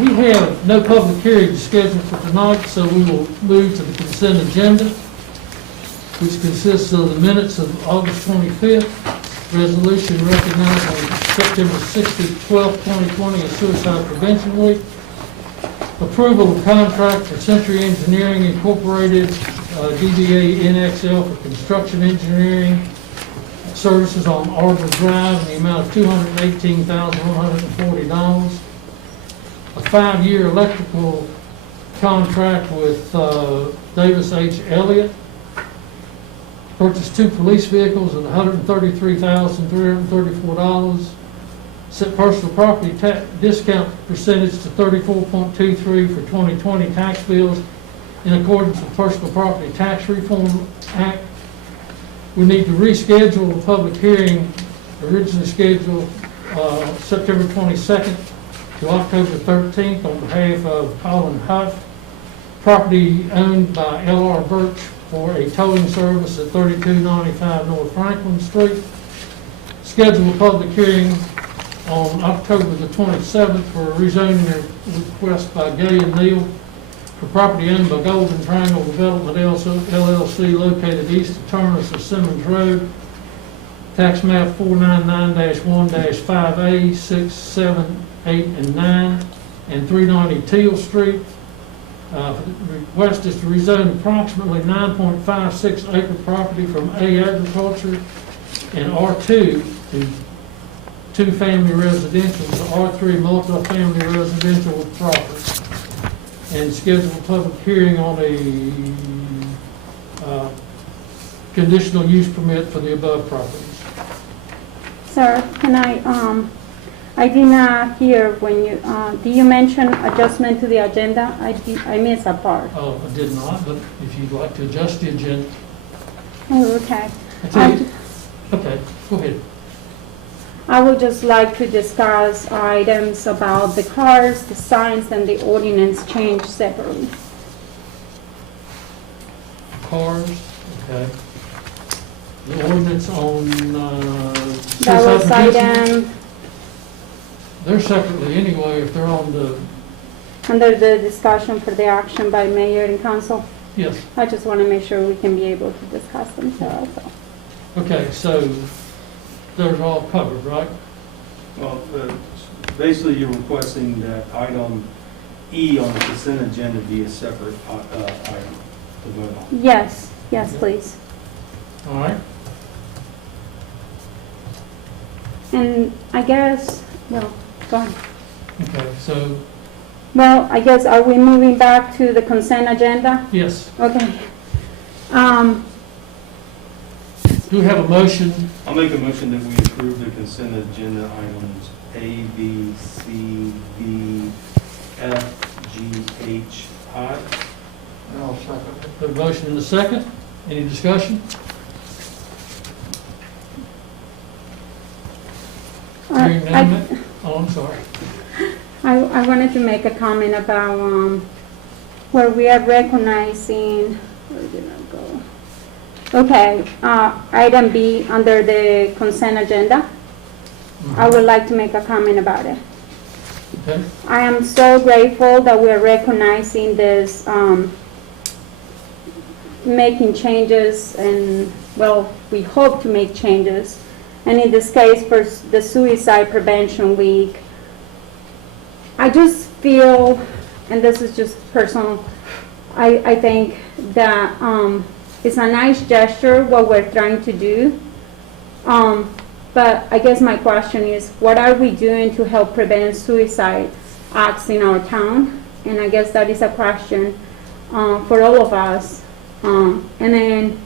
We have no public hearing scheduled for tonight, so we will move to the consent agenda, which consists of the minutes of August 25th, resolution recognizing September 12th, 2020 as Suicide Prevention Week, approval of contract for Century Engineering Incorporated, DBA NXL for construction engineering services on Arbor Drive in the amount of $218,140. A 5-year electrical contract with Davis H. Elliott. Purchased 2 police vehicles at $133,334. Set personal property tax discount percentage to 34.23 for 2020 tax bills in accordance with Personal Property Tax Reform Act. We need to reschedule the public hearing, originally scheduled September 22nd to October 13th on behalf of Colin Huff, property owned by L.R. Birch for a towing service at 3295 North Franklin Street. Schedule a public hearing on October the 27th for a rezoning request by Gay and Neal for property owned by Golden Triangle Development LLC located east of terminus of Simmons Road, tax map 499-1-5A, 6, 7, 8, and 9, and 390 Teal Street. The request is to rezone approximately 9.56 acre property from A agriculture and R2 to 2-family residential to R3 multifamily residential with property, and schedule a public hearing on a conditional use permit for the above properties. Sir, can I did not hear when you, did you mention adjustment to the agenda? I missed a part. Oh, I did not, but if you'd like to adjust the agenda. Oh, okay. Okay, go ahead. I would just like to discuss items about the cars, the signs, and the ordinance change separately. Cars, okay. The ordinance on That was suicide prevention, item they're separately anyway if they're on the, under the discussion for the action by mayor and council. yes. I just want to make sure we can be able to discuss them, so also. Okay, so they're all covered, right? Well, basically you're requesting that item E on the consent agenda be a separate item to vote on. Yes, Okay. please. All right. And I guess, well, go ahead. Okay, so, Well, I guess, are we moving back to the consent agenda? yes. Okay. Do we have a motion? I'll make a motion that we approve the consent agenda items A, B, C, D, F, G, H, I. I'll second. The motion in a second. Any discussion? Hearing none. Oh, I'm sorry. I wanted to make a comment about where we are recognizing, where did I go? Okay, item B under the consent agenda. I would like to make a comment about it. Okay. I am so grateful that we are recognizing this, making changes, and, well, we hope to make changes. And in this case, for the Suicide Prevention Week, I just feel, and this is just personal, I think that it's a nice gesture what we're trying to do. But I guess my question is, what are we doing to help prevent suicide acts in our town? And I guess that is a question for all of us. And then,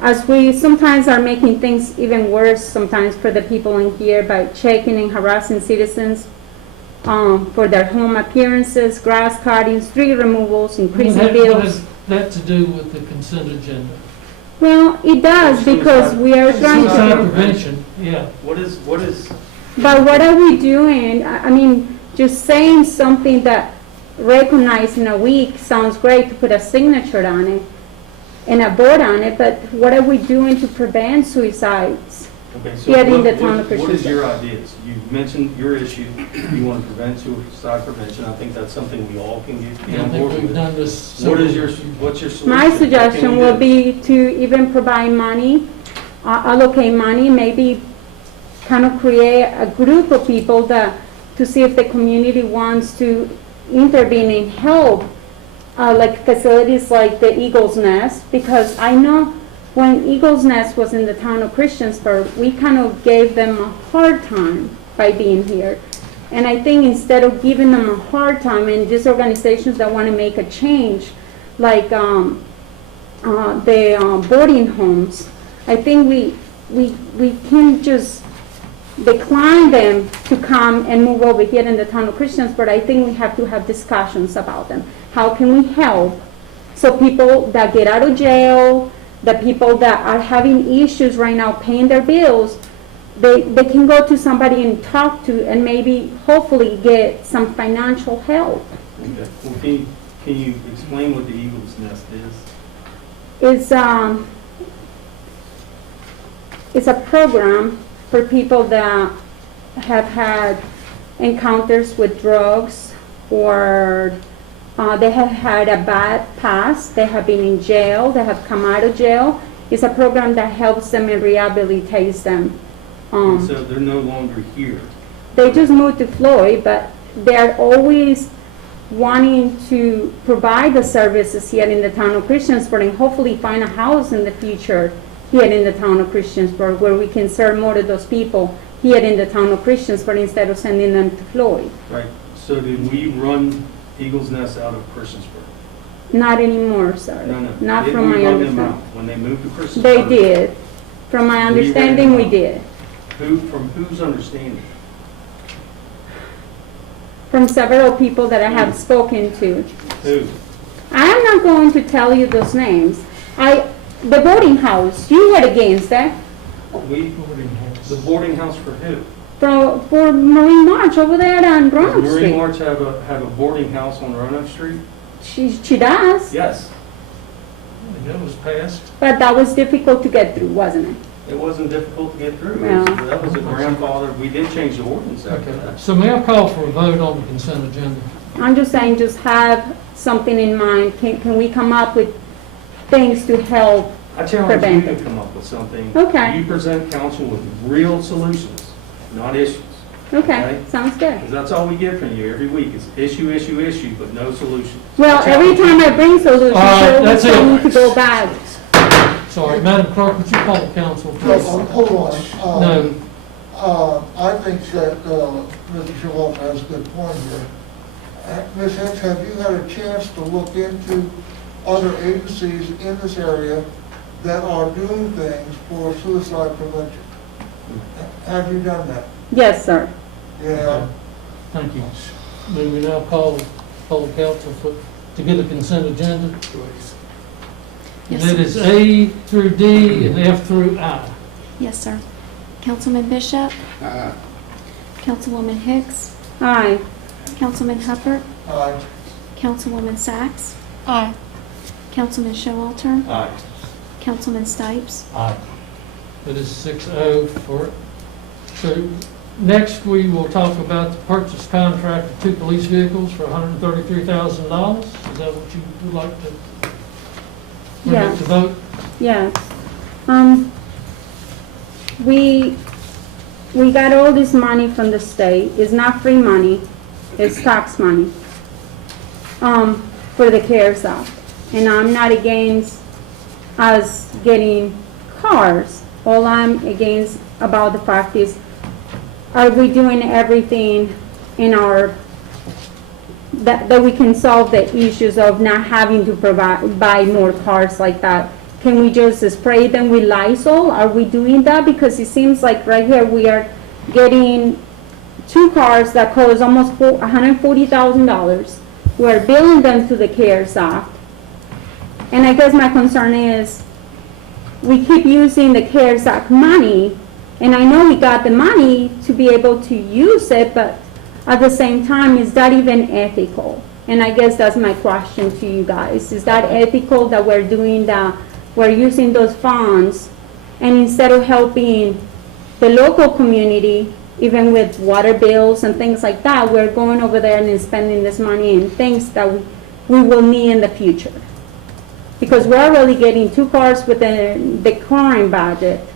as we sometimes are making things even worse sometimes for the people in here by checking and harassing citizens for their home appearances, grass cutting, street removals, increasing What bills. has that to do with the consent agenda? Well, it does, because we are trying Suicide to. prevention, yeah. What is, But what are we doing? I mean, just saying something that recognized in a week sounds great to put a signature on it and a board on it, but what are we doing to prevent suicides? Okay, so here in the town of what is Christiansburg. your ideas? You mentioned your issue, you want to prevent suicide prevention. I think that's something we all can get Yeah, I on think board we've with. done this. What's your solution? My What can suggestion we would do? be to even provide money, allocate money, maybe kind of create a group of people to see if the community wants to intervene and help, like facilities like the Eagle's Nest, because I know when Eagle's Nest was in the town of Christiansburg, we kind of gave them a hard time by being here. And I think instead of giving them a hard time, and these organizations that want to make a change, like the boarding homes, I think we can just decline them to come and move over here in the town of Christiansburg. I think we have to have discussions about them. How can we help? So people that get out of jail, the people that are having issues right now paying their bills, they can go to somebody and talk to and maybe hopefully get some financial help. Okay. Well, can you explain what the Eagle's Nest is? It's a program for people that have had encounters with drugs, or they have had a bad past, they have been in jail, they have come out of jail. It's a program that helps them and rehabilitates them. And so they're no longer here. They just moved to Floyd, but they're always wanting to provide the services here in the town of Christiansburg and hopefully find a house in the future here in the town of Christiansburg where we can serve more of those people here in the town of Christiansburg instead of sending them to Floyd. Right. So did we run Eagle's Nest out of Christiansburg? Not anymore, sir. No. Not Did from we my run them understanding. out when they moved to Christiansburg? They did. From my understanding, we did. From whose understanding? From several people that I have spoken to. Who? I am not going to tell you those names. The boarding house, you were against that. The boarding house for who? For Marine March over there on Does Roanoke Marine Street. March have a boarding house on Roanoke Street? She does, Yes. That was passed. but that was difficult to get through, wasn't it? It wasn't difficult to get through. No. That was a grandfather. We did change the ordinance after Okay, that. so may I call for a vote on the consent agenda? I'm just saying, just have something in mind. Can we come up with things to help? I challenge you Prevent to it. come up with something. Okay. You present council with real solutions, not issues. Okay, Okay. sounds good. Because that's all we get from you every week is issue, issue, issue, but no solutions. Well, every time I bring solutions, All right, you always that's it. tell me to go back. Sorry, Madam Clerk, would you call the council, please? Hold on. No, I think that Mr. Shalom has a good point here. Ms. Hicks, have you had a chance to look into other agencies in this area that are doing things for suicide prevention? Have you done that? Yes, sir. Yeah. thank you. May we now call the council to get a consent agenda? And Yes, that sir. is A through D and F through I. Yes, sir. Councilman Bishop? Councilwoman Hicks? Aye. Councilman Hubbard? Aye. Councilwoman Sacks? Aye. Councilman Showalter? Aye. Councilman Stipes? Aye. That is 6-0 for it. So next, we will talk about the purchase contract of 2 police vehicles for $133,000. Is that what you would like to bring Yeah. up to vote? Yes. We got all this money from the state. It's not free money, it's tax money, for the CARES Act. And I'm not against us getting cars. All I'm against about the fact is, are we doing everything in our, that we can solve the issues of not having to buy more cars like that? Can we just spray them with Lysol? Are we doing that? Because it seems like right here we are getting 2 cars that cost almost $140,000. We're billing them to the CARES Act. And I guess my concern is we keep using the CARES Act money, and I know we got the money to be able to use it, but at the same time, is that even ethical? And I guess that's my question to you guys. Is that ethical that we're doing that? We're using those funds, and instead of helping the local community, even with water bills and things like that, we're going over there and spending this money in things that we will need in the future. Because we're already getting 2 cars within the current budget,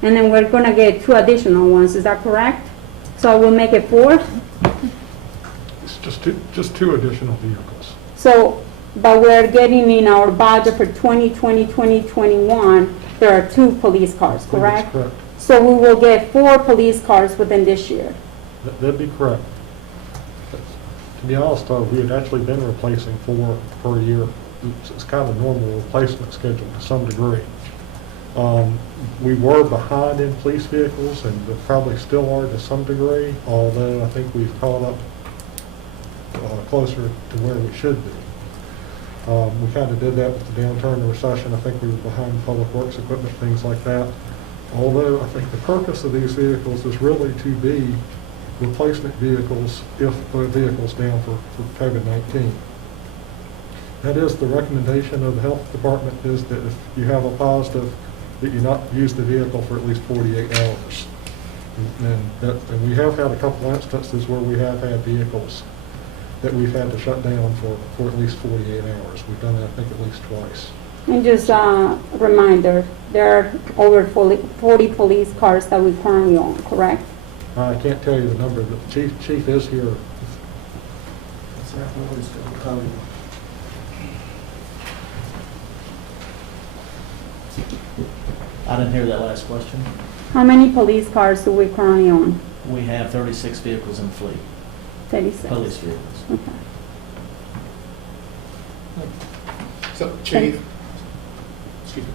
and then we're gonna get 2 additional ones, is that correct? So we'll make it 4? It's just two additional vehicles. So, but we're getting in our budget for 2020, 2021, there are 2 police cars, correct? That's correct. So we will get 4 police cars within this year. That'd be correct. To be honest, we had actually been replacing 4 per year. It's kind of normal replacement schedule to some degree. We were behind in police vehicles, and we probably still are to some degree, although I think we've caught up closer to where we should be. We kind of did that with the downturn and recession. I think we were behind public works equipment, things like that. Although I think the purpose of these vehicles is really to be replacement vehicles if the vehicle's down for COVID-19. That is the recommendation of the health department, is that if you have a positive, that you not use the vehicle for at least 48 hours. And we have had a couple instances where we have had vehicles that we've had to shut down for at least 48 hours. We've done that, I think, at least twice. And just a reminder, there are over 40 police cars that we currently own, correct? I can't tell you the number, but the chief is here. I didn't hear that last question. How many police cars do we currently own? We have 36 vehicles in fleet, 36. police vehicles. Okay. So, Chief, excuse me,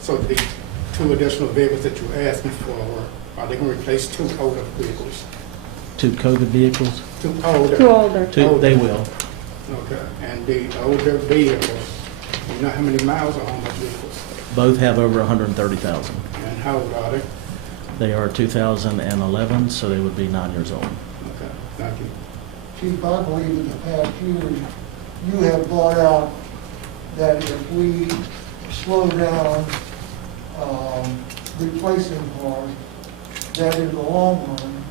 so the 2 additional vehicles that you asked me for, are they going to replace 2 older vehicles? 2 COVID vehicles? 2 older? 2 older. 2, they will. Okay, and the older vehicles, you know how many miles are on those vehicles? Both have over 130,000. And how old are they? They are 2011, so they would be 9 years old. Okay, thank you. Chief, I believe in the past years, you have brought out that if we slow down replacing cars, that in the long run,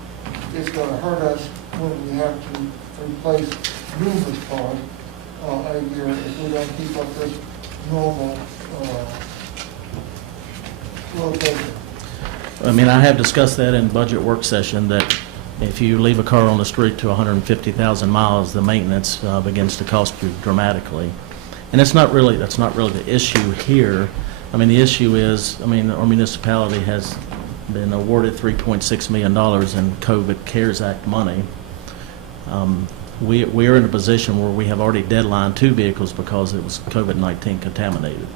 it's going to hurt us when we have to replace numerous cars a year if we don't keep up this normal rotation. I mean, I have discussed that in budget work session, that if you leave a car on the street to 150,000 miles, the maintenance begins to cost you dramatically. And that's not really the issue here. I mean, the issue is, I mean, our municipality has been awarded $3.6 million in COVID CARES Act money. We are in a position where we have already deadlined 2 vehicles because it was COVID-19 contaminated.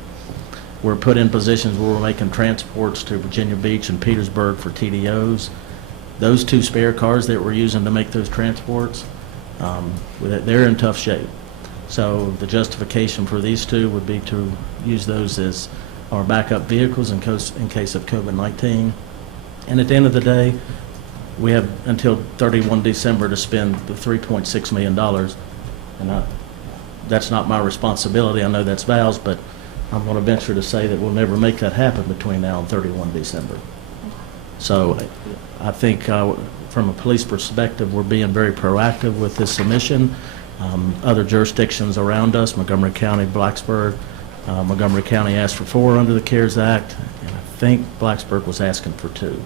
We're put in positions where we're making transports to Virginia Beach and Petersburg for TDOs. Those 2 spare cars that we're using to make those transports, they're in tough shape. So the justification for these 2 would be to use those as our backup vehicles in case of COVID-19. And at the end of the day, we have until 31 December to spend the $3.6 million. And that's not my responsibility. I know that's Val's, but I'm going to venture to say that we'll never make that happen between now and 31 December. So I think from a police perspective, we're being very proactive with this submission. Other jurisdictions around us, Montgomery County, Blacksburg, Montgomery County asked for 4 under the CARES Act, and I think Blacksburg was asking for 2.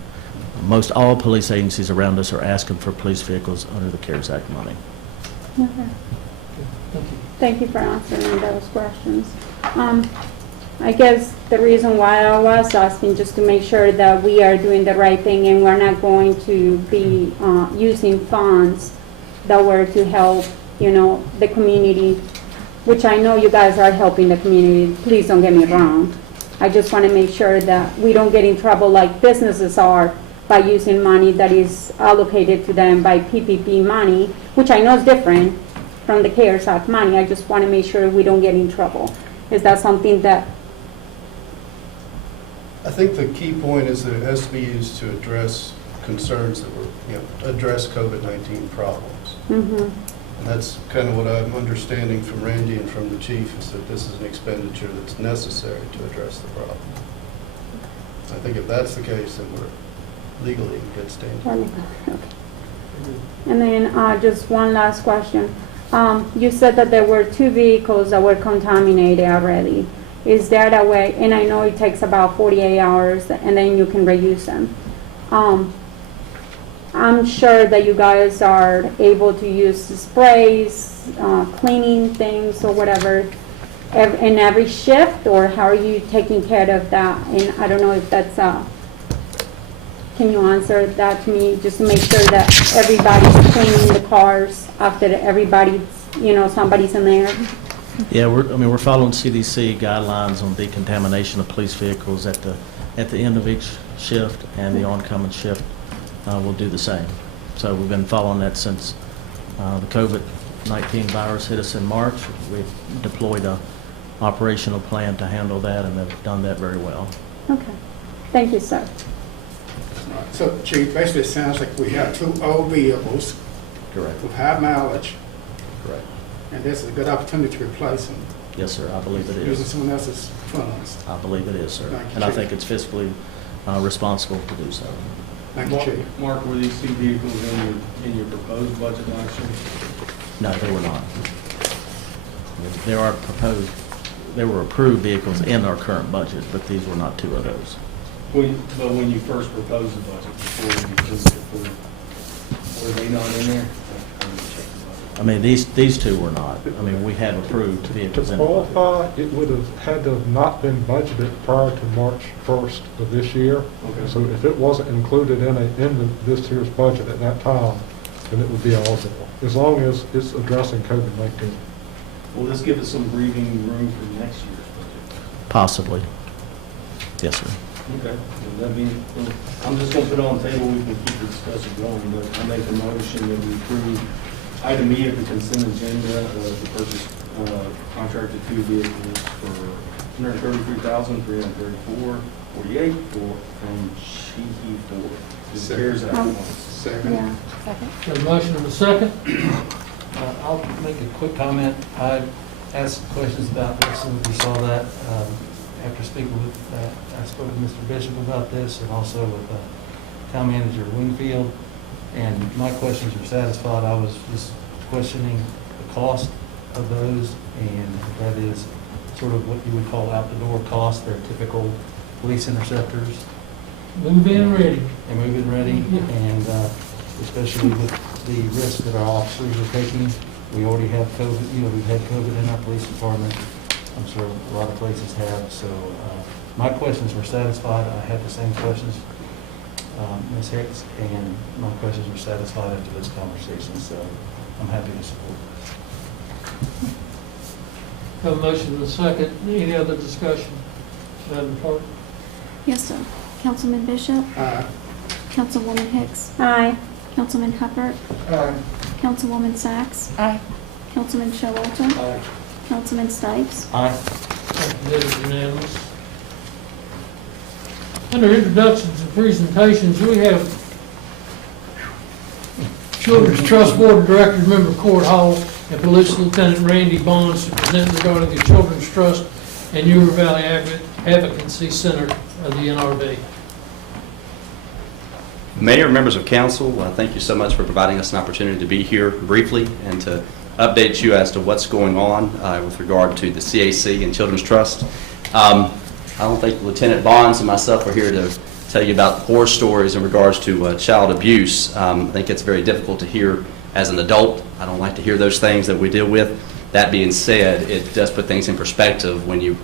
Most all police agencies around us are asking for police vehicles under the CARES Act money. Okay. Thank you. Thank you for answering those questions. I guess the reason why I was asking, just to make sure that we are doing the right thing and we're not going to be using funds that were to help, you know, the community, which I know you guys are helping the community. Please don't get me wrong. I just want to make sure that we don't get in trouble like businesses are by using money that is allocated to them by PPP money, which I know is different from the CARES Act money. I just want to make sure we don't get in trouble. Is that something that? I think the key point is that it has to be used to address concerns that were, address COVID-19 problems. Mm-hmm. And that's kind of what I'm understanding from Randy and from the chief, is that this is an expenditure that's necessary to address the problem. I think if that's the case, then legally in good standing. Okay. And then just one last question. You said that there were 2 vehicles that were contaminated already. Is that a way, and I know it takes about 48 hours and then you can reuse them. I'm sure that you guys are able to use sprays, cleaning things or whatever in every shift, or how are you taking care of that? And I don't know if that's can you answer that to me, just to make sure that everybody's cleaning the cars after everybody's, somebody's in there? Yeah, we're following CDC guidelines on decontamination of police vehicles at the end of each shift, and the oncoming shift will do the same. So we've been following that since the COVID-19 virus hit us in March. We've deployed a operational plan to handle that, and they've done that very well. Okay. Thank you, sir. So, Chief, basically it sounds like we have 2 old vehicles Correct. with high mileage, Correct. and this is a good opportunity to replace them Yes, sir. I believe it using is. someone else's funds. I believe it is, sir. Thank you, And I Chief. think it's fiscally responsible to do so. Thank you, Chief. Mark, were these 2 vehicles in your proposed budget last year? No, they were not. There were approved vehicles in our current budget, but these were not 2 of those. But when you first proposed the budget, before you approved it, were they not in there? I mean, these 2 were not. I mean, we have approved To vehicles in the budget. qualify, it would have had to have not been budgeted prior to March 1st of this year. Okay. So if it wasn't included in this year's budget at that time, then it would be eligible, as long as it's addressing COVID-19. Will this give us some breathing room for next year's budget? Possibly. Yes, sir. Okay. I'm just going to put it on the table, we can keep the discussion going, but I make a motion that we approve item E of the consent agenda, to purchase contracted 2 vehicles for $133,334.48 from Sheehy Ford. This CARES Act funds. Second. Yeah. Second. Got a motion and a second? I'll make a quick comment. I asked questions about this, and we saw that after speaking with, I spoke with Mr. Bishop about this, and also with Town Manager Wingfield, and my questions were satisfied. I was just questioning the cost of those, and that is sort of what you would call out-the-door costs. They're typical police interceptors. Move in ready. They're moving ready, and especially with the risk that our officers are taking. We already have COVID, we've had COVID in our police department. I'm sure a lot of places have, so my questions were satisfied. I had the same questions, Ms. Hicks, and my questions were satisfied after this conversation, so I'm happy to support this. Got a motion and a second. Any other discussion? Madam Clerk? Yes, sir. Councilman Bishop, Councilwoman Hicks, Aye. Councilman Hubbard, Aye. Councilwoman Sacks, Aye. Councilman Showalter, Councilman Stipes. Aye. That is unanimous. Under introductions and presentations, we have Children's Trust Board of Directors, Member Court Hall, and Police Lieutenant Randy Bonds to present regarding the Children's Trust and Ewer Valley Advocacy Center of the NRB. Mayor, members of council, thank you so much for providing us an opportunity to be here briefly and to update you as to what's going on with regard to the CAC and Children's Trust. I don't think Lieutenant Bonds and myself are here to tell you about horror stories in regards to child abuse. I think it's very difficult to hear as an adult. I don't like to hear those things that we deal with. That being said, it does put things in perspective when you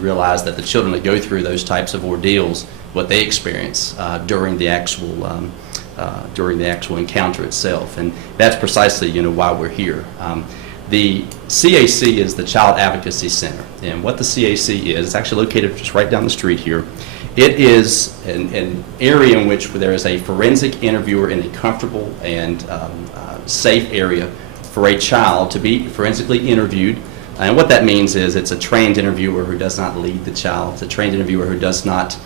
realize that the children that go through those types of ordeals, what they experience during the actual encounter itself, and that's precisely why we're here. The CAC is the Child Advocacy Center, and what the CAC is, it's actually located just right down the street here. It is an area in which there is a forensic interviewer in a comfortable and safe area for a child to be forensically interviewed. And what that means is it's a trained interviewer who does not lead the child. It's a trained interviewer who does not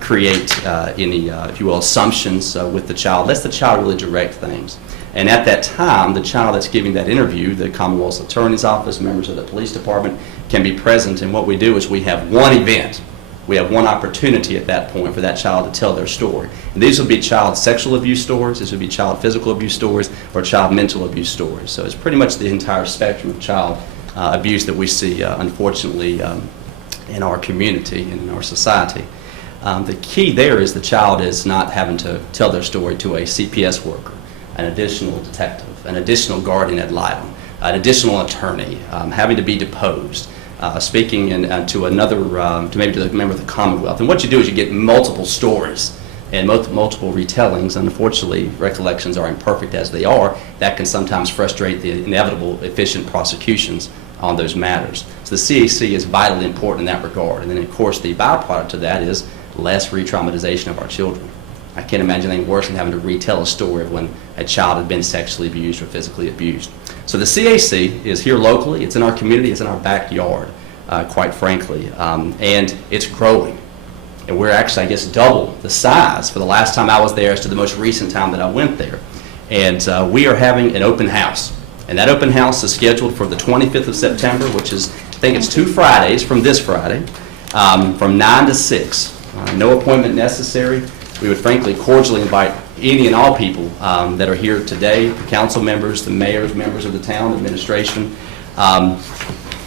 create any, if you will, assumptions with the child. Lets the child really direct things. And at that time, the child that's giving that interview, the Commonwealth's Attorney's Office, members of the police department can be present. And what we do is we have one event We have one opportunity at that point for that child to tell their story. And these would be child sexual abuse stories, these would be child physical abuse stories, or child mental abuse stories. So it's pretty much the entire spectrum of child abuse that we see, unfortunately, in our community and in our society. The key there is the child is not having to tell their story to a CPS worker, an additional detective, an additional guardian ad litem, an additional attorney, having to be deposed, speaking to another, to maybe to the member of the Commonwealth. And what you do is you get multiple stories and multiple retellings. Unfortunately, recollections are imperfect as they are. That can sometimes frustrate the inevitable efficient prosecutions on those matters. So the CAC is vitally important in that regard. And then, of course, the byproduct of that is less re-traumatization of our children. I can't imagine anything worse than having to retell a story of when a child had been sexually abused or physically abused. So the CAC is here locally, it's in our community, it's in our backyard, quite frankly, and it's growing. And we're actually, I guess, double the size for the last time I was there as to the most recent time that I went there. And we are having an open house. And that open house is scheduled for the 25th of September, which is, I think it's 2 Fridays from this Friday, from 9 to 6. No appointment necessary. We would frankly cordially invite any and all people that are here today, the council members, the mayors, members of the town, administration.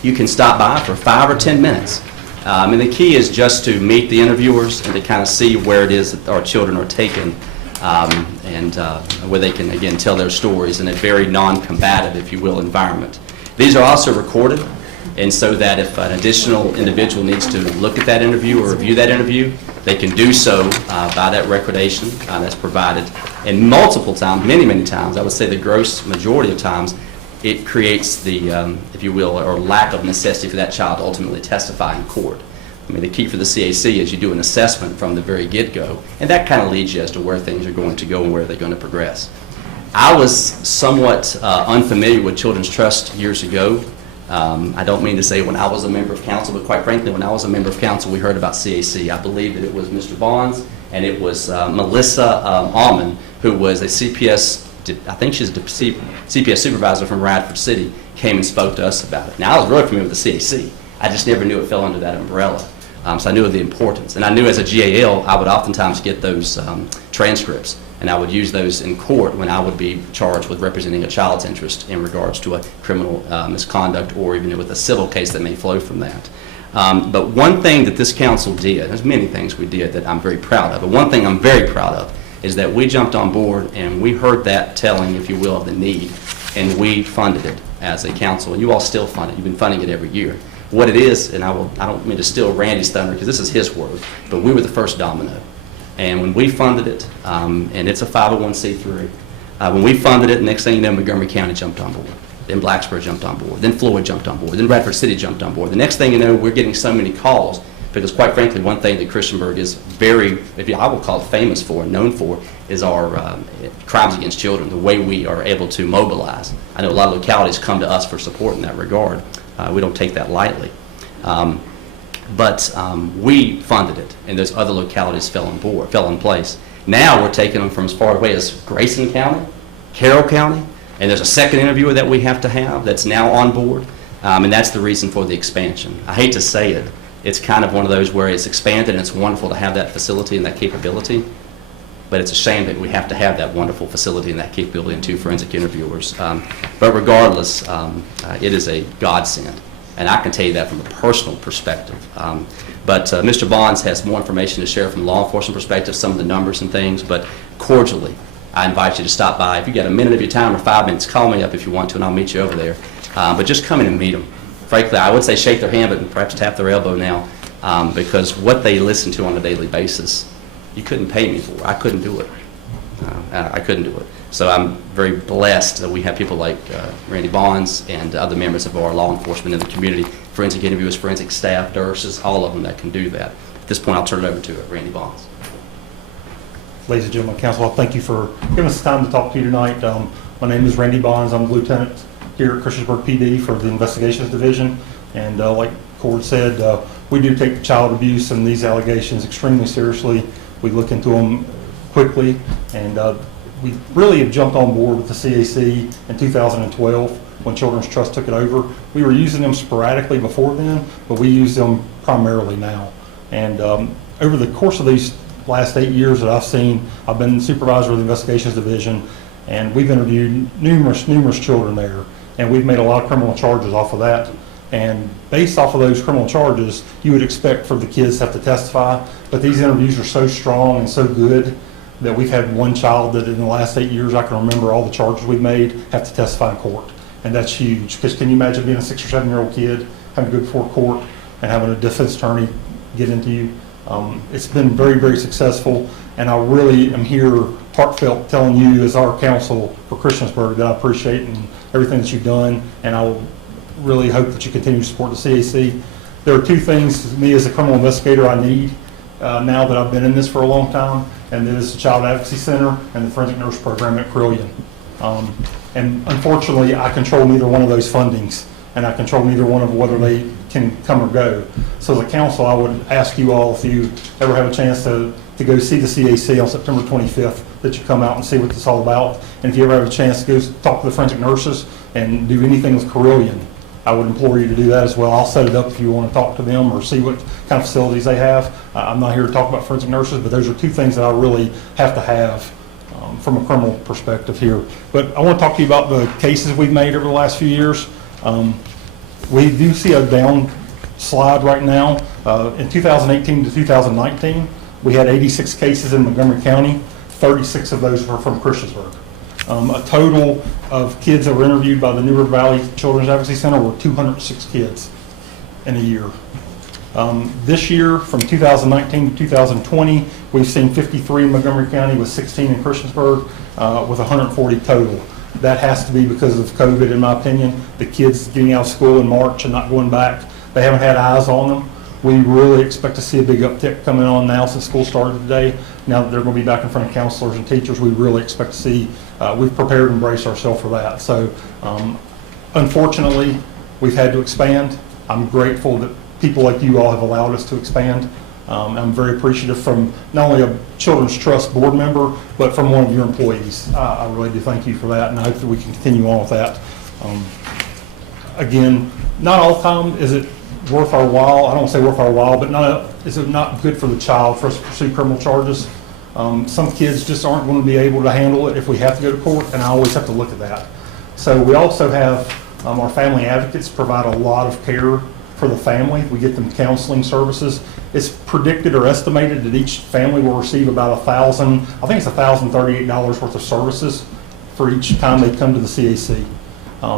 You can stop by for 5 or 10 minutes. And the key is just to meet the interviewers and to kind of see where it is that our children are taken, and where they can, again, tell their stories in a very non-combative, if you will, environment. These are also recorded, and so that if an additional individual needs to look at that interview or review that interview, they can do so by that recordation that's provided. And multiple times, many times, I would say the gross majority of times, it creates the, if you will, or lack of necessity for that child to ultimately testify in court. I mean, the key for the CAC is you do an assessment from the very get-go, and that kind of leads you as to where things are going to go and where they're going to progress. I was somewhat unfamiliar with Children's Trust years ago. I don't mean to say when I was a member of council, but quite frankly, when I was a member of council, we heard about CAC. I believe that it was Mr. Bonds and it was Melissa Almond, who was a CPS, I think she's a CPS supervisor from Radford City, came and spoke to us about it. Now, I was really familiar with the CAC. I just never knew it fell under that umbrella. So I knew of the importance. And I knew as a GAL, I would oftentimes get those transcripts, and I would use those in court when I would be charged with representing a child's interest in regards to a criminal misconduct or even with a civil case that may flow from that. But one thing that this council did, there's many things we did that I'm very proud of, but one thing I'm very proud of is that we jumped on board and we heard that telling, if you will, of the need, and we funded it as a council. And you all still fund it. You've been funding it every year. What it is, and I don't mean to steal Randy's thunder because this is his word, but we were the first domino. And when we funded it, and it's a 501c3, when we funded it, next thing you know, Montgomery County jumped on board. Then Blacksburg jumped on board. Then Floyd jumped on board. Then Radford City jumped on board. The next thing you know, we're getting so many calls because, quite frankly, one thing that Christiansburg is very, I will call it famous for and known for, is our crimes against children, the way we are able to mobilize. I know a lot of localities come to us for support in that regard. We don't take that lightly. But we funded it, and those other localities fell in place. Now we're taking them from as far away as Grayson County, Carroll County, and there's a second interviewer that we have to have that's now on board, and that's the reason for the expansion. I hate to say it, it's kind of one of those where it's expanded and it's wonderful to have that facility and that capability, but it's a shame that we have to have that wonderful facility and that capability and 2 forensic interviewers. But regardless, it is a godsend. And I can tell you that from a personal perspective. But Mr. Bonds has more information to share from a law enforcement perspective, some of the numbers and things, but cordially, I invite you to stop by. If you got a minute of your time or 5 minutes, call me up if you want to, and I'll meet you over there. But just come in and meet them. Frankly, I would say shake their hand, but perhaps tap their elbow now, because what they listen to on a daily basis, you couldn't pay me for. I couldn't do it. I couldn't do it. So I'm very blessed that we have people like Randy Bonds and other members of our law enforcement in the community, forensic interviewers, forensic staff, nurses, all of them that can do that. At this point, I'll turn it over to Randy Bonds. Ladies and gentlemen, council, I thank you for giving us time to talk to you tonight. My name is Randy Bonds. I'm the lieutenant here at Christiansburg PD for the Investigations Division. And like Cord said, we do take child abuse and these allegations extremely seriously. We look into them quickly, and we really have jumped on board with the CAC in 2012 when Children's Trust took it over. We were using them sporadically before then, but we use them primarily now. And over the course of these last 8 years that I've been supervisor of the investigations division, and we've interviewed numerous children there, and we've made a lot of criminal charges off of that. And based off of those criminal charges, you would expect for the kids to have to testify, but these interviews are so strong and so good that we've had one child that in the last 8 years, I can remember all the charges we've made, have to testify in court. And that's huge, because can you imagine being a 6 or 7-year-old kid, having to go before court, and having a defense attorney get into you? It's been very successful, and I really am here heartfelt telling you as our counsel for Christiansburg that I appreciate and everything that you've done, and I really hope that you continue to support the CAC. There are 2 things me as a criminal investigator I need now that I've been in this for a long time, and that is the Child Advocacy Center and the Forensic Nurse Program at Carilion. And unfortunately, I control neither one of those fundings, and I control neither one of whether they can come or go. So as a council, I would ask you all, if you ever have a chance to go see the CAC on September 25th, that you come out and see what it's all about. And if you ever have a chance to go talk to the forensic nurses and do anything with Carilion, I would implore you to do that as well. I'll set it up if you want to talk to them or see what kind of facilities they have. I'm not here to talk about forensic nurses, but those are 2 things that I really have to have from a criminal perspective here. But I want to talk to you about the cases we've made over the last few years. We do see a downslide right now. In 2018 to 2019, we had 86 cases in Montgomery County. 36 of those were from Christiansburg. A total of kids that were interviewed by the New River Valley Children's Advocacy Center were 206 kids in a year. This year, from 2019 to 2020, we've seen 53 in Montgomery County with 16 in Christiansburg with 140 total. That has to be because of COVID, in my opinion. The kids getting out of school in March and not going back, they haven't had eyes on them. We really expect to see a big uptick coming on now since school started today. Now that they're going to be back in front of counselors and teachers, we really expect to see, we've prepared and braced ourselves for that. So unfortunately, we've had to expand. I'm grateful that people like you all have allowed us to expand. I'm very appreciative from not only a Children's Trust board member, but from one of your employees. I really do thank you for that, and I hope that we can continue on with that. Again, not all the time is it worth our while. I don't say worth our while, but is it not good for the child for us to pursue criminal charges? Some kids just aren't going to be able to handle it if we have to go to court, and I always have to look at that. So we also have our family advocates provide a lot of care for the family. We get them counseling services. It's predicted or estimated that each family will receive about $1,038 worth of services for each time they come to the CAC.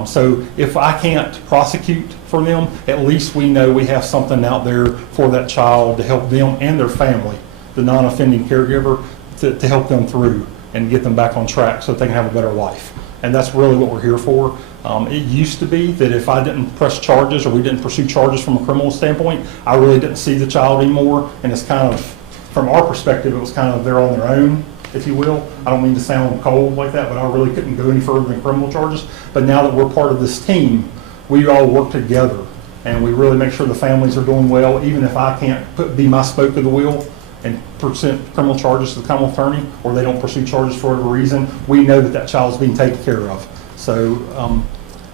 So if I can't prosecute for them, at least we know we have something out there for that child to help them and their family, the non-offending caregiver, to help them through and get them back on track so that they can have a better life. And that's really what we're here for. It used to be that if I didn't press charges or we didn't pursue charges from a criminal standpoint, I really didn't see the child anymore. And it's kind of, from our perspective, it was kind of they're on their own, if you will. I don't mean to sound cold like that, but I really couldn't go any further than criminal charges. But now that we're part of this team, we all work together and we really make sure the families are doing well, even if I can't be my spoke of the wheel and present criminal charges to the common attorney, or they don't pursue charges for whatever reason, we know that that child's being taken care of. So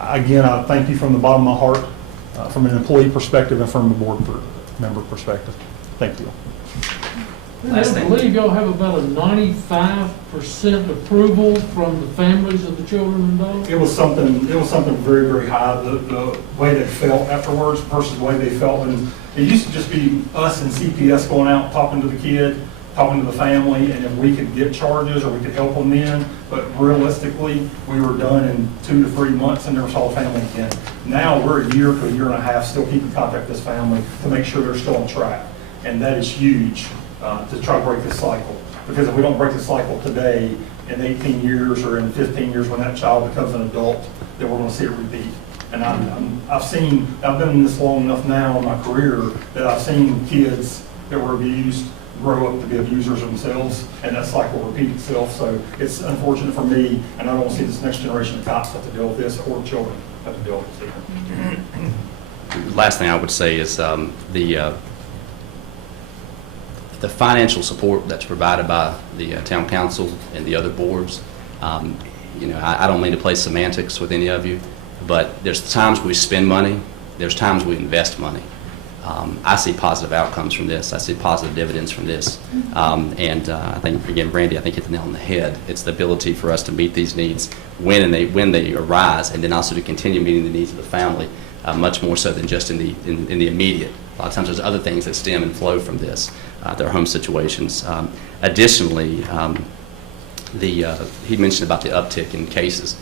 again, I thank you from the bottom of my heart, from an employee perspective and from a board member perspective. Thank you. I believe y'all have about a 95% approval from the families of the children involved. It was something very high. The way they felt afterwards versus the way they felt, and it used to just be us and CPS going out talking to the kid, talking to the family, and if we could get charges or we could help them then. But realistically, we were done in 2 to 3 months and never saw the family again. Now we're a year to a year and a half still keeping contact with this family to make sure they're still on track, and that is huge. To try to break this cycle. Because if we don't break the cycle today, in 18 years or in 15 years when that child becomes an adult, then we're going to see it repeat. And I've been in this long enough now in my career that I've seen kids that were abused grow up to be abusers themselves, and that cycle repeat itself. So it's unfortunate for me, and I don't see this next generation of cops have to deal with this, or children have to deal with this. Last thing I would say is the financial support that's provided by the town council and the other boards. I don't mean to play semantics with any of you, but there's times we spend money, there's times we invest money. I see positive outcomes from this. I see positive dividends from this. I think, again, Randy, I think hit the nail on the head. It's the ability for us to meet these needs when they arise, and then also to continue meeting the needs of the family, much more so than just in the immediate. A lot of times there's other things that stem and flow from this, their home situations. Additionally, he mentioned about the uptick in cases.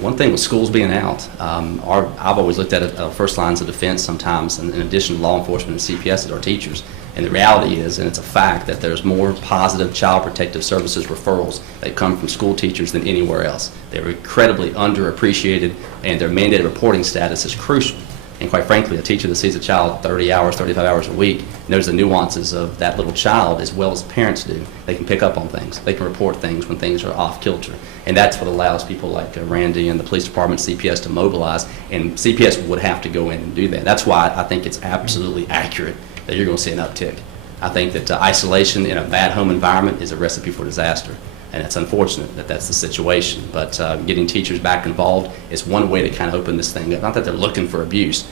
One thing with schools being out, I've always looked at it first lines of defense sometimes, in addition to law enforcement and CPS, as our teachers. And the reality is, and it's a fact, that there's more positive child protective services referrals that come from school teachers than anywhere else. They're incredibly underappreciated, and their mandated reporting status is crucial. And quite frankly, a teacher that sees a child 30 hours, 35 hours a week knows the nuances of that little child as well as parents do. They can pick up on things. They can report things when things are off kilter. And that's what allows people like Randy and the police department, CPS, to mobilize. And CPS would have to go in and do that. That's why I think it's absolutely accurate that you're going to see an uptick. I think that isolation in a bad home environment is a recipe for disaster. And it's unfortunate that that's the situation. But getting teachers back involved is one way to kind of open this thing up. Not that they're looking for abuse,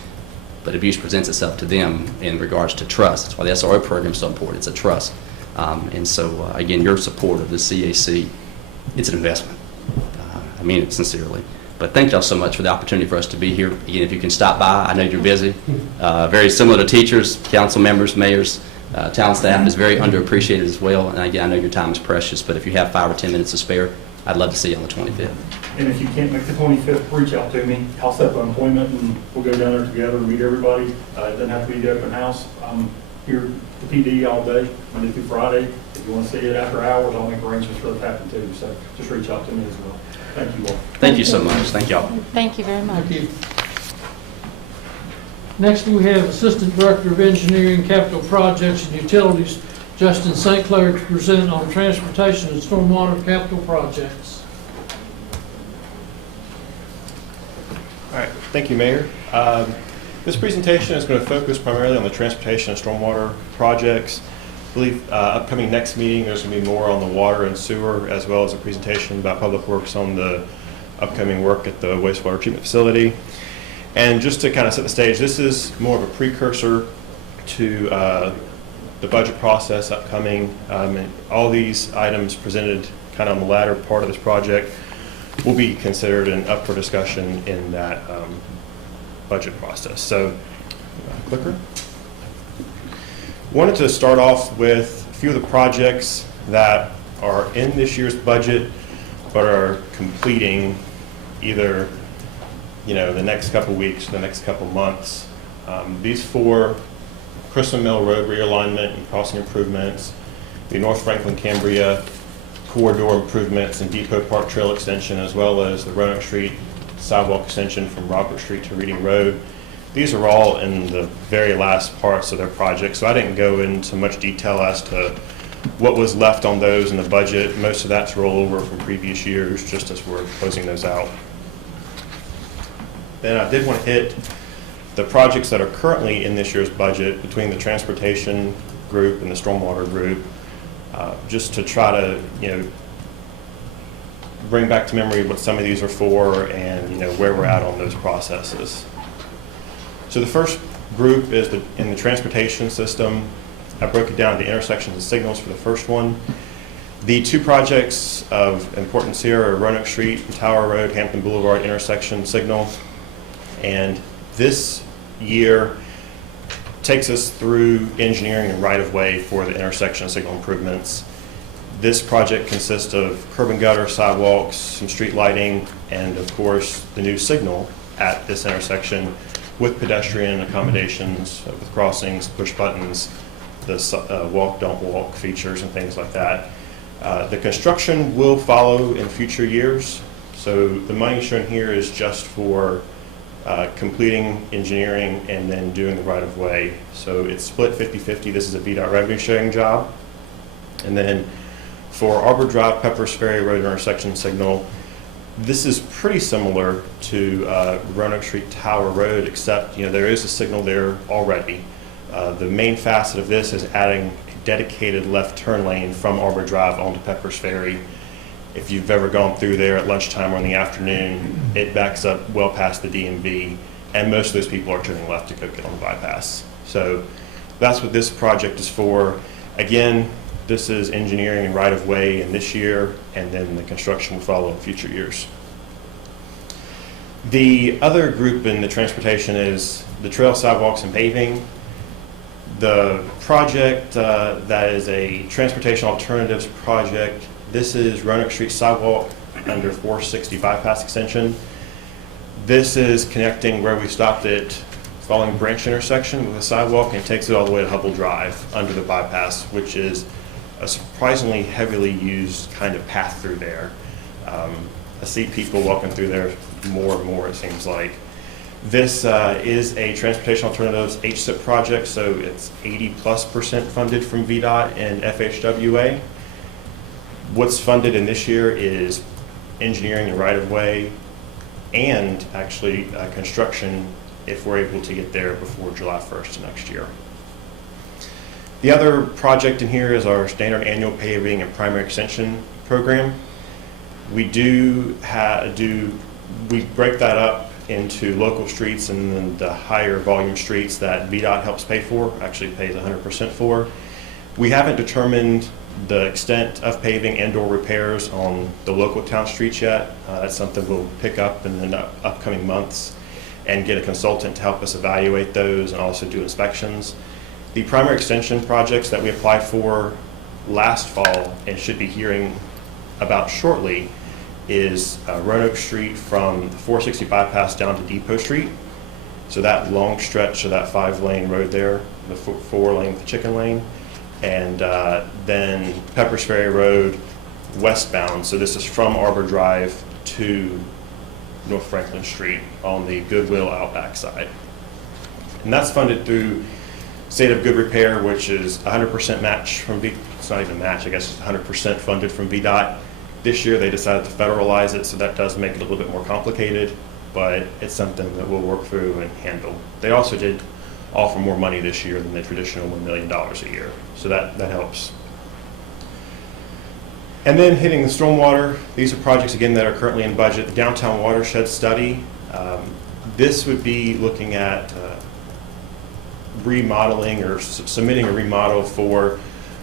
but abuse presents itself to them in regards to trust. That's why the SRO program is so important. It's a trust. Again, your support of the CAC, it's an investment. I mean it sincerely. But thank y'all so much for the opportunity for us to be here. Again, if you can stop by, I know you're busy. Very similar to teachers, council members, mayors. Town staff is very underappreciated as well, and again, I know your time is precious, but if you have 5 or 10 minutes to spare, I'd love to see you on the 25th. And if you can't make the 25th, reach out to me. I'll set up an appointment and we'll go down there together and meet everybody. It doesn't have to be the open house. I'm here at the PD all day, Monday through Friday. If you want to see it after hours, I'll make arrangements for that happen too. So just reach out to me as well. Thank you all. Thank you so much. Thank y'all. Thank you very much. Thank you. Next, we have Assistant Director of Engineering, Capital Projects and Utilities, Justin St. Clair, to present on transportation and stormwater capital projects. All right, thank you, Mayor. This presentation is going to focus primarily on the transportation and stormwater projects. I believe upcoming next meeting, there's going to be more on the water and sewer, as well as a presentation about Public Works on the upcoming work at the wastewater treatment facility. And just to kind of set the stage, this is more of a precursor to the budget process upcoming. And all these items presented kind of on the latter part of this project will be considered and up for discussion in that budget process. So, clicker. Wanted to start off with a few of the projects that are in this year's budget but are completing either the next couple weeks, the next couple months. These 4, Crystal Mill Road realignment and crossing improvements, the North Franklin Cambria corridor improvements and Depot Park Trail extension, as well as the Roanoke Street sidewalk extension from Robert Street to Reading Road. These are all in the very last parts of their project, so I didn't go into much detail as to what was left on those in the budget. Most of that's rollover from previous years, just as we're closing those out. Then I did want to hit the projects that are currently in this year's budget between the transportation group and the stormwater group, just to try to, bring back to memory what some of these are for and, where we're at on those processes. So the first group is in the transportation system. I broke it down to intersections and signals for the first one. The 2 projects of importance here are Roanoke Street and Tower Road, Hampton Boulevard intersection signal. And this year takes us through engineering and right-of-way for the intersection signal improvements. This project consists of curb and gutter, sidewalks, some street lighting, and of course the new signal at this intersection with pedestrian accommodations, with crossings, push buttons, the walk, don't walk features and things like that. The construction will follow in future years. So the money shown here is just for completing engineering and then doing the right-of-way. So it's split 50-50. This is a VDOT revenue sharing job. And then for Arbor Drive, Peppers Ferry Road intersection signal, this is pretty similar to Roanoke Street Tower Road, except there is a signal there already. The main facet of this is adding a dedicated left turn lane from Arbor Drive onto Peppers Ferry. If you've ever gone through there at lunchtime or in the afternoon, it backs up well past the DMV, and most of those people are turning left to go get on the bypass. So that's what this project is for. Again, this is engineering and right-of-way in this year, and then the construction will follow in future years. The other group in the transportation is the trail, sidewalks, and paving. The project that is a transportation alternatives project, this is Roanoke Street sidewalk under 460 bypass extension. This is connecting where we stopped at Falling Branch intersection with a sidewalk, and takes it all the way to Hubble Drive under the bypass, which is a surprisingly heavily used kind of path through there. I see people walking through there more and more, it seems like. This is a transportation alternatives HSIP project, so it's 80+% funded from VDOT and FHWA. What's funded in this year is engineering and right-of-way, and actually construction if we're able to get there before July 1st of next year. The other project in here is our standard annual paving and primary extension program. We we break that up into local streets and then the higher volume streets that VDOT helps pay for, actually pays 100% for. We haven't determined the extent of paving and/or repairs on the local town streets yet. That's something we'll pick up in the upcoming months and get a consultant to help us evaluate those and also do inspections. The primary extension projects that we applied for last fall and should be hearing about shortly is Roanoke Street from the 460 bypass down to Depot Street. So that long stretch of that 5-lane road there, the 4-lane with the chicken lane, and then Peppers Ferry Road westbound. So this is from Arbor Drive to North Franklin Street on the Goodwill Outback side. And that's funded through State of Good Repair, which is 100% match from it's not even match, I guess it's 100% funded from VDOT. This year they decided to federalize it, so that does make it a little bit more complicated, but it's something that we'll work through and handle. They also did offer more money this year than the traditional $1 million a year, so that helps. And then hitting the stormwater, these are projects again that are currently in budget. The downtown watershed study, this would be looking at remodeling or submitting a remodel for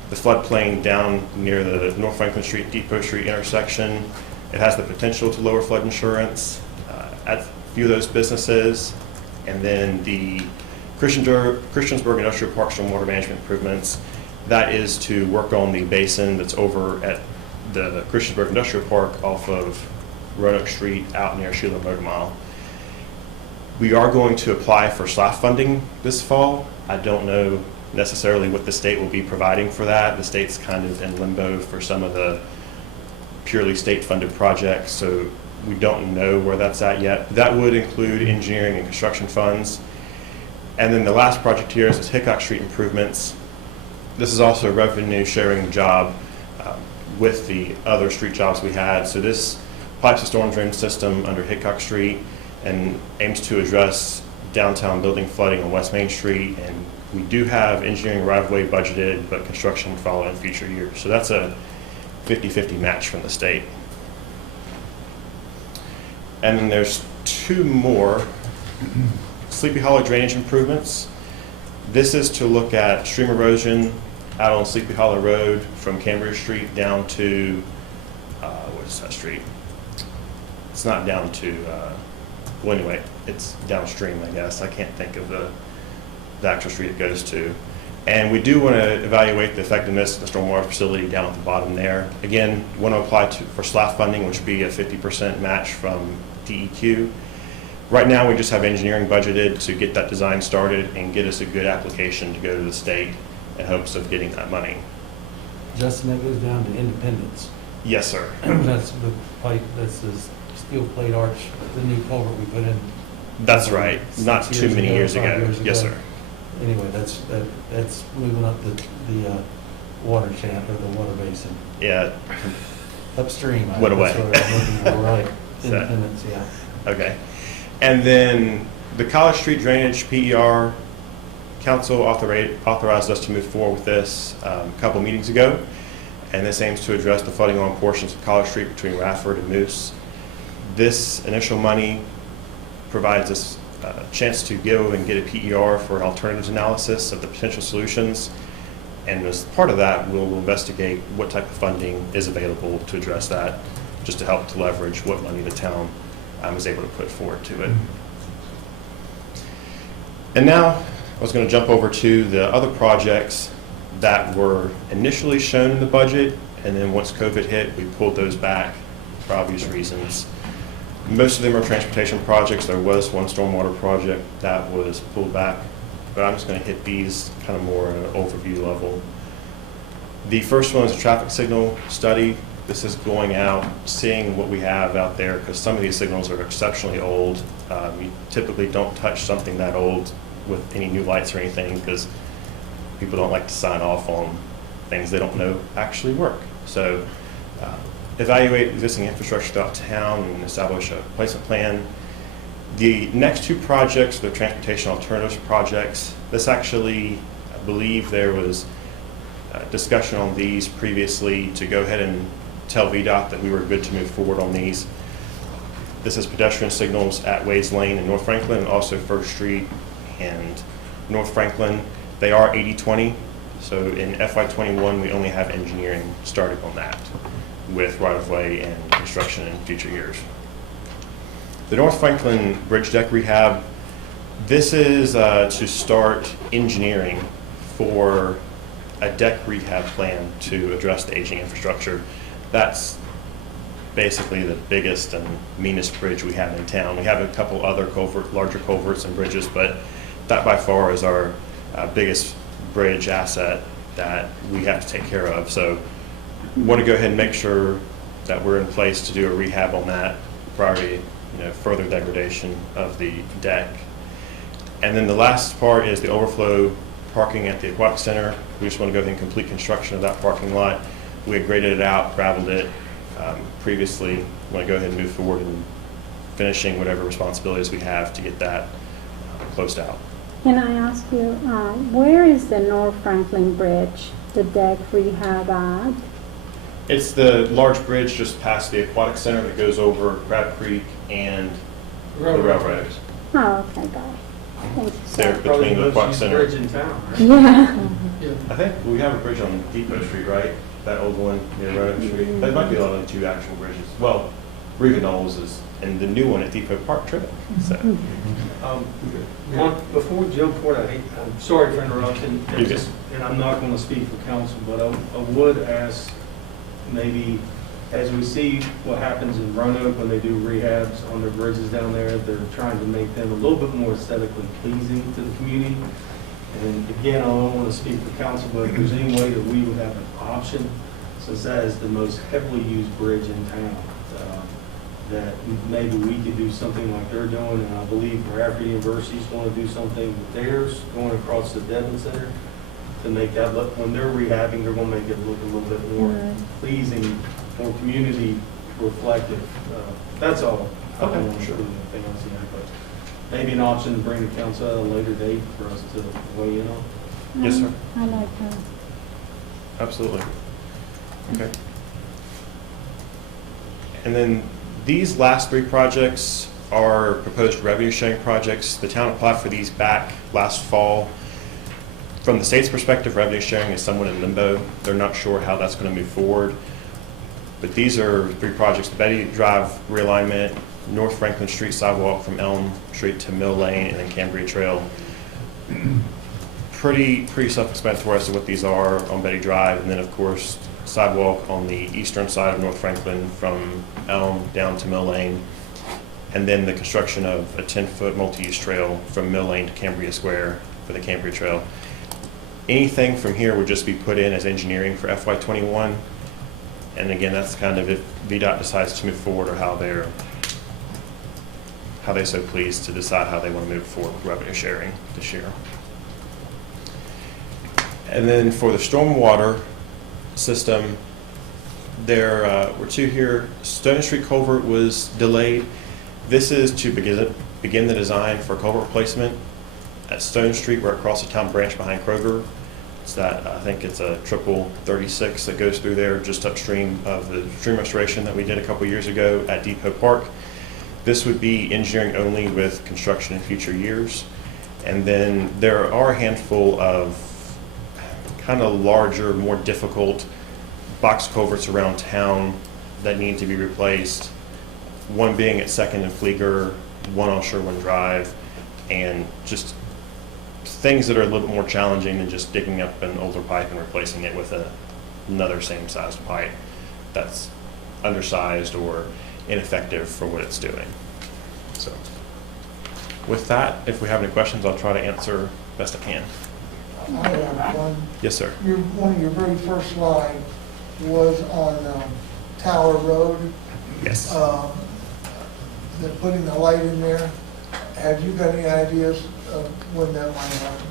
the floodplain down near the North Franklin Street, Depot Street intersection. It has the potential to lower flood insurance at a few of those businesses. And then the Christiansburg Industrial Park stormwater management improvements, that is to work on the basin that's over at the Christiansburg Industrial Park off of Roanoke Street out near Sheila Motor Mile. We are going to apply for SLAF funding this fall. I don't know necessarily what the state will be providing for that. The state's kind of in limbo for some of the purely state-funded projects, so we don't know where that's at yet. That would include engineering and construction funds. And then the last project here is Hickok Street improvements. This is also a revenue sharing job with the other street jobs we had. So this pipes a storm drain system under Hickok Street and aims to address downtown building flooding on West Main Street. And we do have engineering right-of-way budgeted, but construction will follow in future years. So that's a 50-50 match from the state. And then there's two more. Sleepy Hollow drainage improvements. This is to look at stream erosion out on Sleepy Hollow Road from Cambridge Street down to, what is that street? It's not down to, well anyway, it's downstream, I guess. I can't think of the actual street it goes to. And we do want to evaluate the effectiveness of the stormwater facility down at the bottom there. Again, want to apply for SLAF funding, which would be a 50% match from DEQ. Right now, we just have engineering budgeted to get that design started and get us a good application to go to the state in hopes of getting that money. Justin, that goes down to Independence. Yes, sir. That's the pipe, that's the steel plate arch, the new culvert we put in. That's right. Not too many years ago. 5 years ago. Yes, sir. Anyway, that's moving up the water channel or the water basin. Yeah. Upstream. What away? That's what I'm looking for, right. Independence, yeah. Okay. And then the College Street Drainage PER, Council authorized us to move forward with this a couple meetings ago. And this aims to address the flooding on portions of College Street between Rafford and Moose. This initial money provides us a chance to go and get a PER for an alternatives analysis of the potential solutions. And as part of that, we'll investigate what type of funding is available to address that, just to help to leverage what money the town is able to put forward to it. And now I was going to jump over to the other projects that were initially shown in the budget, and then once COVID hit, we pulled those back for obvious reasons. Most of them are transportation projects. There was one stormwater project that was pulled back, but I'm just going to hit these kind of more at an overview level. The first one is a traffic signal study. This is going out, seeing what we have out there, because some of these signals are exceptionally old. You typically don't touch something that old with any new lights or anything, because people don't like to sign off on things they don't know actually work. So evaluate existing infrastructure throughout town and establish a replacement plan. The next two projects, the transportation alternatives projects, this actually, I believe there was discussion on these previously to go ahead and tell VDOT that we were good to move forward on these. This is pedestrian signals at Wades Lane in North Franklin, and also First Street and North Franklin. They are 80-20, so in FY21 we only have engineering starting on that, with right-of-way and construction in future years. The North Franklin Bridge Deck Rehab, this is to start engineering for a deck rehab plan to address the aging infrastructure. That's basically the biggest and meanest bridge we have in town. We have a couple other larger culverts and bridges, but that by far is our biggest bridge asset that we have to take care of. So we want to go ahead and make sure that we're in place to do a rehab on that prior to further degradation of the deck. And then the last part is the overflow parking at the Aquatic Center. We just want to go ahead and complete construction of that parking lot. We had graded it out, gravelled it previously. We want to go ahead and move forward and finishing whatever responsibilities we have to get that closed out. Can I ask you, where is the North Franklin Bridge, the deck rehab at? It's the large bridge just past the Aquatic Center that goes over Crab Creek and the railroad. Oh, okay, got it. Thank you, There sir. between the Aquatic Bridge Center. in town, right? Yeah. Yeah. I think we have a bridge on Depot Street, right? That old one near Roanoke Street. That might be the only two actual bridges. Well, Riva Knolls is, and the new one at Depot Park Trivet. So, Before we jump forward, I'm sorry for interrupting, You're good. and I'm not going to speak for council, but I would ask, maybe, as we see what happens in Roanoke when they do rehabs on their bridges down there, they're trying to make them a little bit more aesthetically pleasing to the community. And again, I don't want to speak for council, but if there's any way that we would have an option, since that is the most heavily used bridge in town, that maybe we could do something like they're doing, and I believe Bradford University's going to do something with theirs, going across the Devon Center, to make that look, when they're rehabbing, they're going to make it look a little bit more pleasing, more community reflective. That's all. I don't want to do anything else in that, but maybe an option to bring the council at a later date for us to weigh in on. yes, sir. I like that. Absolutely. Okay. And then these last three projects are proposed revenue sharing projects. The town applied for these back last fall. From the state's perspective, revenue sharing is somewhat in limbo. They're not sure how that's going to move forward. But these are three projects: the Betty Drive realignment, North Franklin Street sidewalk from Elm Street to Mill Lane, and then Cambria Trail. Pretty self-explanatory as to what these are on Betty Drive, and then of course sidewalk on the eastern side of North Franklin from Elm down to Mill Lane, and then the construction of a 10-foot multi-use trail from Mill Lane to Cambria Square for the Cambria Trail. Anything from here would just be put in as engineering for FY21, and again, that's kind of if VDOT decides to move forward, or how they so please to decide how they want to move forward with revenue sharing this year. And then for the stormwater system, there were two here. Stone Street culvert was delayed. This is to begin the design for culvert replacement at Stone Street. We're across the town branch behind Kroger. It's that, I think it's a triple 36 that goes through there just upstream of the stream restoration that we did a couple years ago at Depot Park. This would be engineering only with construction in future years. And then there are a handful of kind of larger, more difficult box culverts around town that need to be replaced. One being at Second and Fleeger, one on Sherwin Drive, and just things that are a little bit more challenging than just digging up an older pipe and replacing it with another same-sized pipe that's undersized or ineffective for what it's doing. So, with that, if we have any questions, I'll try to answer best I can. I have one. Yes, sir. One of your very first slides was on Tower Road. Yes. They're putting the light in there. Have you got any ideas of when that might happen?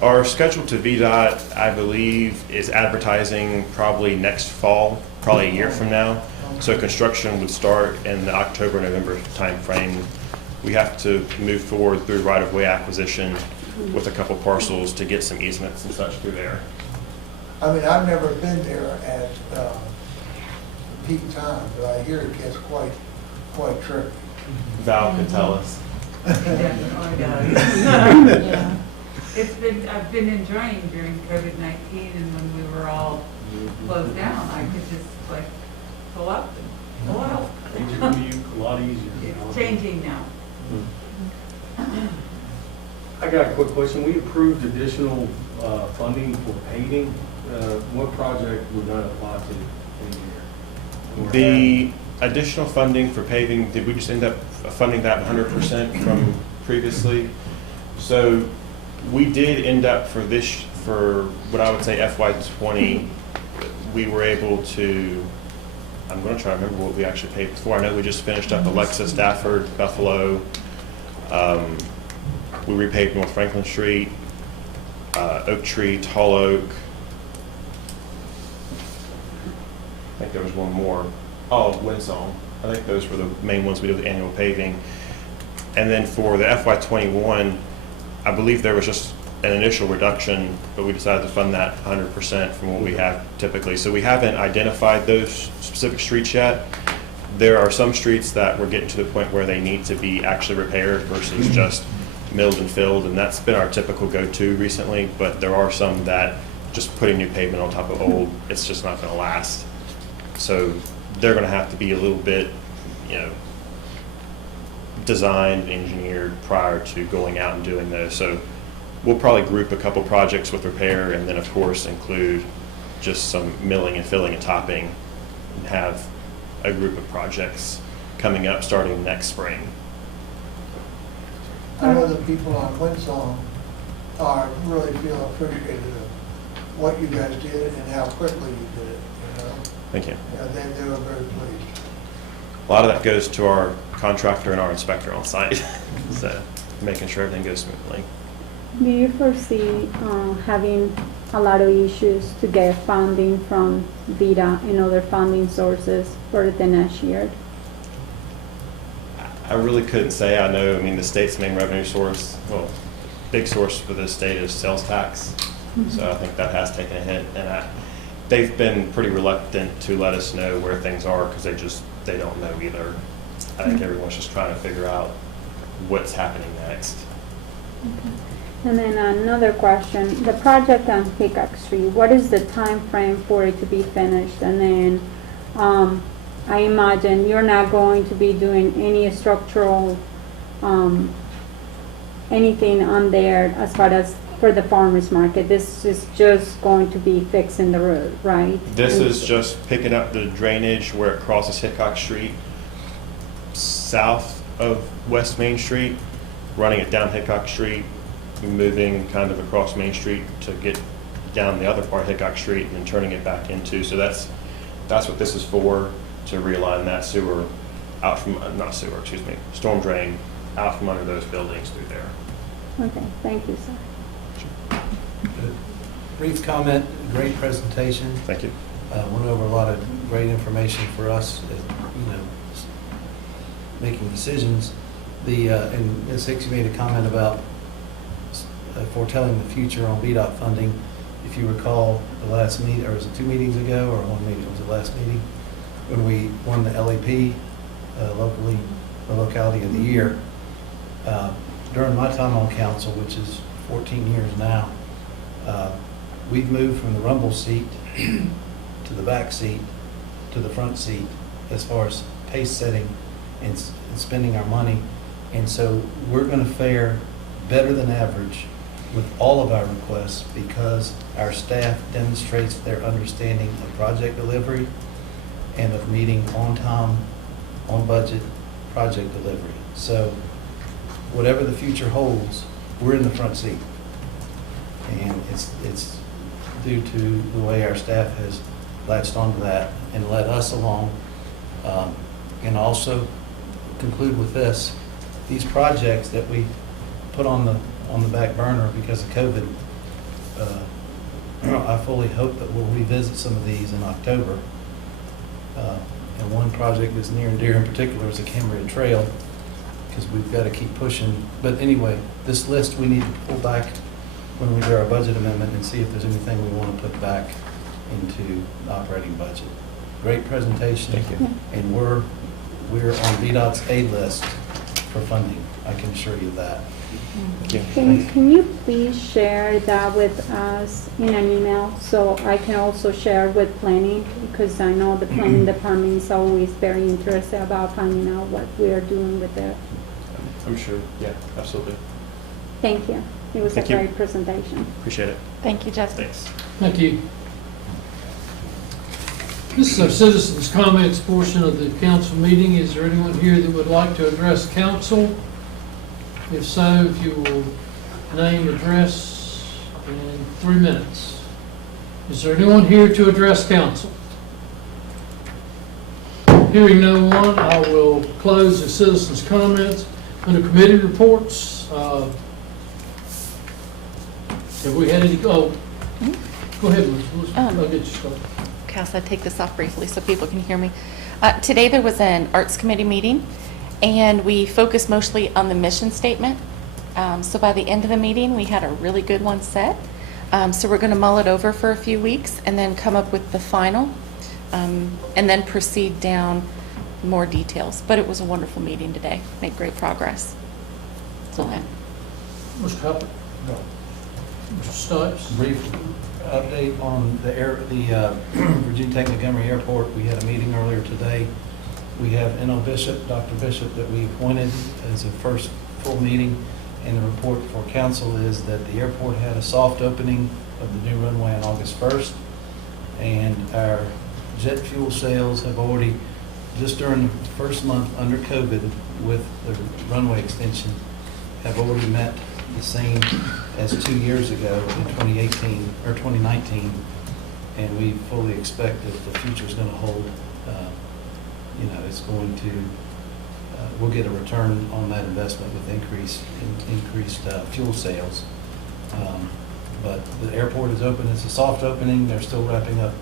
Our schedule to VDOT, I believe, is advertising probably next fall, probably a year from now. So construction would start in the October, November timeframe. We have to move forward through right-of-way acquisition with a couple parcels to get some easements and such through there. I mean, I've never been there at peak time, but I hear it gets quite tricky. Val could tell us. Definitely does. Yeah. I've been enjoying during COVID-19 and when we were all closed down, I could just like pull up and pull out. Made your commute a lot easier. It's changing now. I got a quick question. We approved additional funding for paving. What project would that apply to? The additional funding for paving, did we just end up funding that 100% from previously? So we did end up for what I would say FY20, we were able to, I'm going to try to remember what we actually paid before. I know we just finished up Alexa, Stafford, Buffalo. We repaved North Franklin Street, Oak Tree, Tall Oak. I think there was one more. Oh, Windsong. I think those were the main ones we did with annual paving. And then for the FY21, I believe there was just an initial reduction, but we decided to fund that 100% from what we have typically. So we haven't identified those specific streets yet. There are some streets that we're getting to the point where they need to be actually repaired versus just milled and filled, and that's been our typical go-to recently, but there are some that just putting new pavement on top of old, it's just not going to last. So they're going to have to be a little bit, designed, engineered prior to going out and doing those. So we'll probably group a couple projects with repair and then of course include just some milling and filling and topping and have a group of projects coming up starting next spring. I know the people on Windsong really feel appreciative of what you guys did and how quickly you did it, Thank you. Yeah, they were very pleased. A lot of that goes to our contractor and our inspector on site, so making sure everything goes smoothly. Do you foresee having a lot of issues to get funding from VITA and other funding sources for the next year? I really couldn't say. I know, the state's main revenue source, well, big source for the state is sales tax. So I think that has taken a hit. And they've been pretty reluctant to let us know where things are because they don't know either. I think everyone's just trying to figure out what's happening next. Okay. And then another question, the project on Hickok Street, what is the time frame for it to be finished? And then I imagine you're not going to be doing any structural, anything on there as far as for the farmer's market. This is just going to be fixing the road, right? This is just picking up the drainage where it crosses Hickok Street south of West Main Street, running it down Hickok Street, moving kind of across Main Street to get down the other part of Hickok Street and turning it back into. So that's what this is for, to realign that sewer out from, storm drain out from under those buildings through there. Okay, thank you, sir. Brief comment, great presentation. Thank you. Went over a lot of great information for us, making decisions. And Ms. Hicks, you made a comment about foretelling the future on VDOT funding. If you recall the last meeting, or was it 2 meetings ago, or one meeting, was it last meeting, when we won the LEP locally, the locality of the year. During my time on council, which is 14 years now, we've moved from the rumble seat to the back seat to the front seat as far as pace setting and spending our money. And so we're going to fare better than average with all of our requests because our staff demonstrates their understanding of project delivery and of meeting on time, on budget, project delivery. So whatever the future holds, we're in the front seat. And it's due to the way our staff has latched onto that and led us along. And also conclude with this, these projects that we put on the back burner because of COVID, I fully hope that we'll revisit some of these in October. And one project that's near and dear in particular is the Cambria Trail, because we've got to keep pushing. But anyway, this list we need to pull back when we do our budget amendment and see if there's anything we want to put back into the operating budget. Great presentation. Thank you. And we're on VDOT's A list for funding. I can assure you that. Can you please share that with us in an email so I can also share with planning, because I know the planning department is always very interested about finding out what we are doing with it. I'm sure, yeah, absolutely. Thank you. It was Thank a you. great presentation. Appreciate it. Thank you, Justin. Thanks. Thank you. This is our citizens' comments portion of the council meeting. Is there anyone here that would like to address council? If so, if you will name, address, in 3 minutes. Is there anyone here to address council? Hearing no one, I will close the citizens' comments. Under committee reports, have we had any, go ahead, Liz. I'll get you started. Okay, so I'll take this off briefly so people can hear me. Today there was an Arts Committee meeting, and we focused mostly on the mission statement. So by the end of the meeting, we had a really good one set. So we're going to mull it over for a few weeks and then come up with the final, and then proceed down more details. But it was a wonderful meeting today. Made great progress. That's all I have. Mr. Huppert? No. Mr. Stipes? Brief update on the Virginia Tech Montgomery Airport. We had a meeting earlier today. We have N.O. Bishop, Dr. Bishop, that we appointed as a first full meeting, and the report for council is that the airport had a soft opening of the new runway on August 1st, and our jet fuel sales have already, just during the first month under COVID with the runway extension, have already met the same as 2 years ago in 2018 or 2019, and we fully expect that the future is going to hold. It's going to, we'll get a return on that investment with increased fuel sales. But the airport is open. It's a soft opening. They're still wrapping up.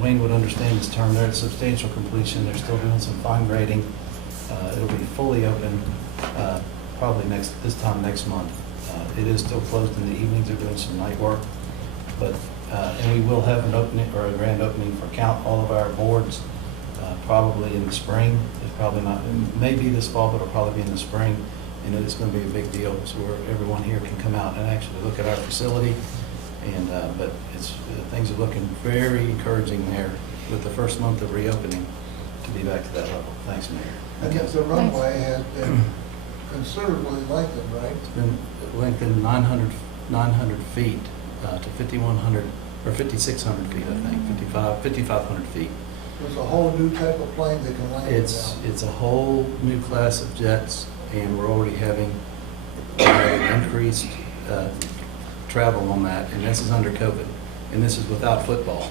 Wayne would understand this term. They're at substantial completion. They're still doing some fine grading. It'll be fully open probably this time next month. It is still closed in the evenings. They're doing some night work, but and we will have an opening or a grand opening for all of our boards probably in the spring. It's probably not. It may be this fall, but it'll probably be in the spring. And it's going to be a big deal. So everyone here can come out and actually look at our facility. And but things are looking very encouraging there with the first month of reopening to be back to that level. Thanks, Mayor. I guess the runway has been considerably lengthened, right? It's been lengthened 900 feet to 5,100 or 5,600 feet, I think, 5,500 feet. There's a whole new type of plane that can land now. It's a whole new class of jets, and we're already having increased travel on that, and this is under COVID, and this is without football.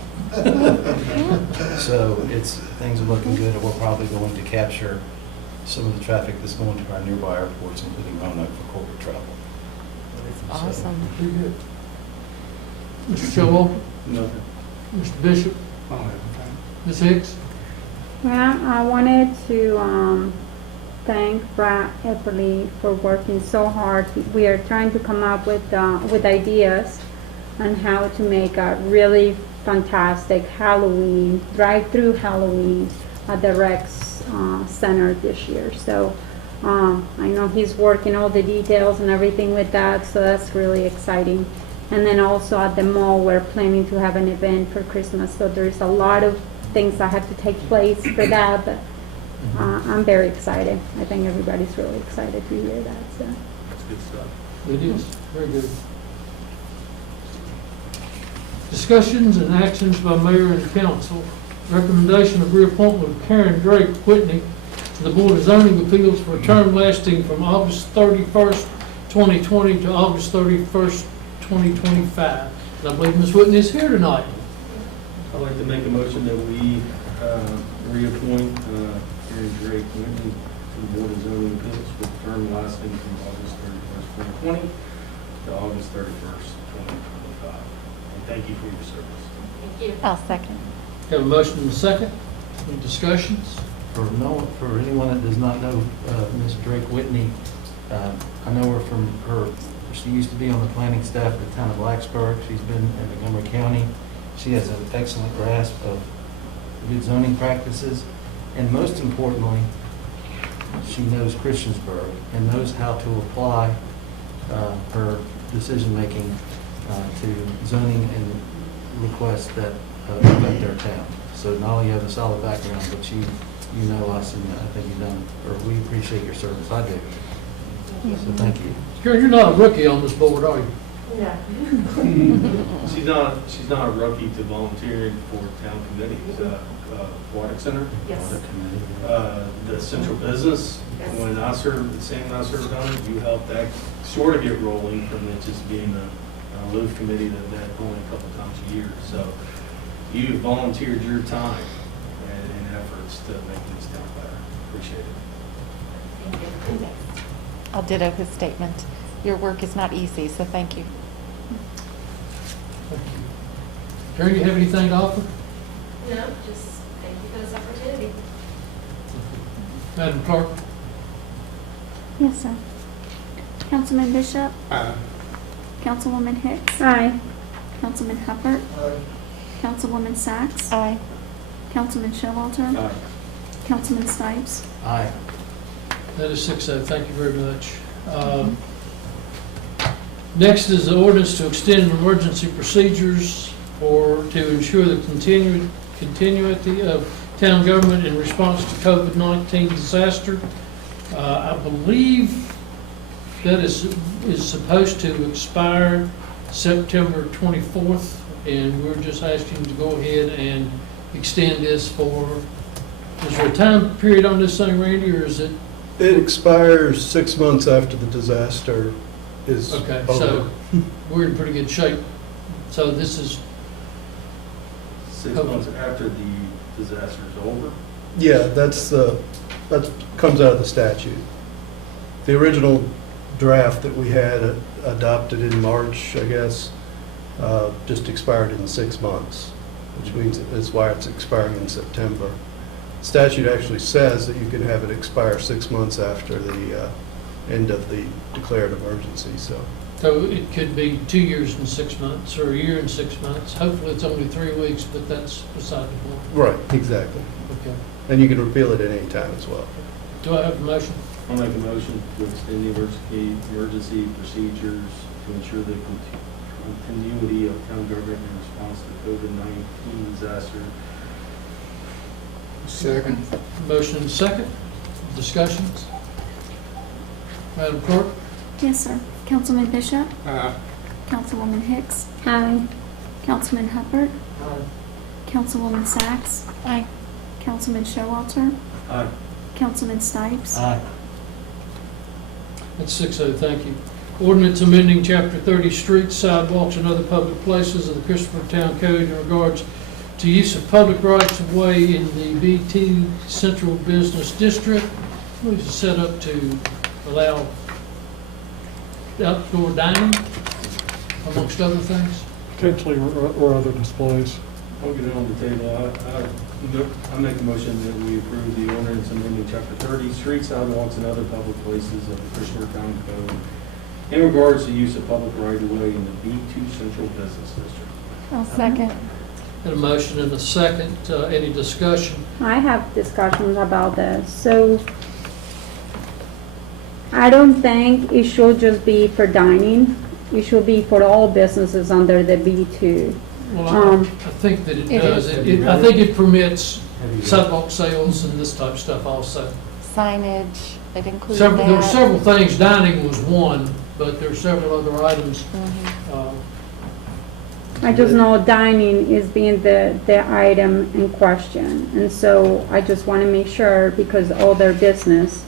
So things are looking good, and we're probably going to capture some of the traffic that's going to our nearby airports, including Roanoke, for corporate travel. Awesome. Pretty good. Mr. Showalter? Nothing. Mr. Bishop? I don't have anything. Ms. Hicks? Well, I wanted to thank Brad Epperly for working so hard. We are trying to come up with ideas on how to make a really fantastic Halloween, drive-through Halloween at the Rex Center this year. So I know he's working all the details and everything with that, so that's really exciting. And then also at the mall, we're planning to have an event for Christmas, so there's a lot of things that have to take place for that, but I'm very excited. I think everybody's really excited to hear that, so. That's good stuff. It is, very good. Discussions and actions by mayor and council. Recommendation of reappointment of Karen Drake Whitney to the Board of Zoning Appeals for a term lasting from August 31st, 2020 to August 31st, 2025. And I believe Ms. Whitney is here tonight. I'd like to make a motion that we reappoint Karen Drake Whitney to the Board of Zoning Appeals for a term lasting from August 31st, 2020 to August 31st, 2025. And thank you for your service. Thank you. I'll second. Have a motion and a second. Any discussions? For anyone that does not know Ms. Drake Whitney, I know her from she used to be on the planning staff at the town of Blacksburg. She's been in Montgomery County. She has an excellent grasp of good zoning practices, and most importantly, she knows Christiansburg and knows how to apply her decision-making to zoning and requests that affect their town. So not only you have a solid background, but you know us, and I think we appreciate your service. I do. So thank you. Karen, you're not a rookie on this board, are you? She's not a rookie to volunteering for town committees. Aquatic Center. Yes. The central business. Yes. When I served, the same I served on it, you helped that sort of get rolling from it just being a live committee that met only a couple times a year. So you volunteered your time and efforts to make this town better. Appreciate it. Thank you. I'll ditto his statement. Your work is not easy, so thank you. Thank you. Karen, you have anything to offer? No, just thank you for this opportunity. Madam Clerk? Yes, sir. Councilman Bishop? Aye. Councilwoman Hicks? Aye. Councilman Hubbard? Aye. Councilwoman Sacks? Aye. Councilman Showalter? Aye. Councilman Stipes? Aye. That is 6-0. Thank you very much. Next is the ordinance to extend emergency procedures to ensure the continuity of town government in response to COVID-19 disaster. I believe that is supposed to expire September 24th, and we're just asking to go ahead and extend this for, is there a time period on this thing, Randy, or is it? It expires 6 months after the disaster is Okay, over. so we're in pretty good shape. So this is, 6 months after the disaster is over. Yeah, that comes out of the statute. The original draft that we had adopted in March, I guess, just expired in 6 months, which means that's why it's expiring in September. Statute actually says that you can have it expire 6 months after the end of the declared emergency, so. so it could be 2 years and 6 months, or a year and 6 months. Hopefully it's only 3 weeks, but that's beside the point. Right, exactly. Okay. And you can repeal it at any time as well. Do I have a motion? I'll make a motion to extend the emergency procedures to ensure the continuity of town government in response to COVID-19 disaster. Second. Motion and second. Discussions? Madam Clerk? Yes, sir. Councilman Bishop? Aye. Councilwoman Hicks? Aye. Councilman Hubbard? Councilwoman Sacks? Aye. Councilman Showalter? Aye. Councilman Stipes? Aye. That's 6-0, thank you. Ordinance amending Chapter 30, Streets, Sidewalks, and Other Public Places of the Christopher Town Code in regards to use of public rights-of-way in the B2 Central Business District, which is set up to allow outdoor dining, amongst other things. Potentially, or other displays. I'll get it on the table. I make a motion that we approve the ordinance amending Chapter 30, Streets, Sidewalks, and Other Public Places of the Christopher Town Code in regards to use of public right-of-way in the B2 Central Business District. I'll second. Had a motion and a second. Any discussion? I have discussions about this. So I don't think it should just be for dining. It should be for all businesses under the B2. Well, I think that it It does. is. I think it permits sidewalk sales and this type of stuff also. Signage, it includes There were that. several things. Dining was one, but there are several other items. Mhm. I just know dining is being the item in question. And so I just want to make sure, because all their business,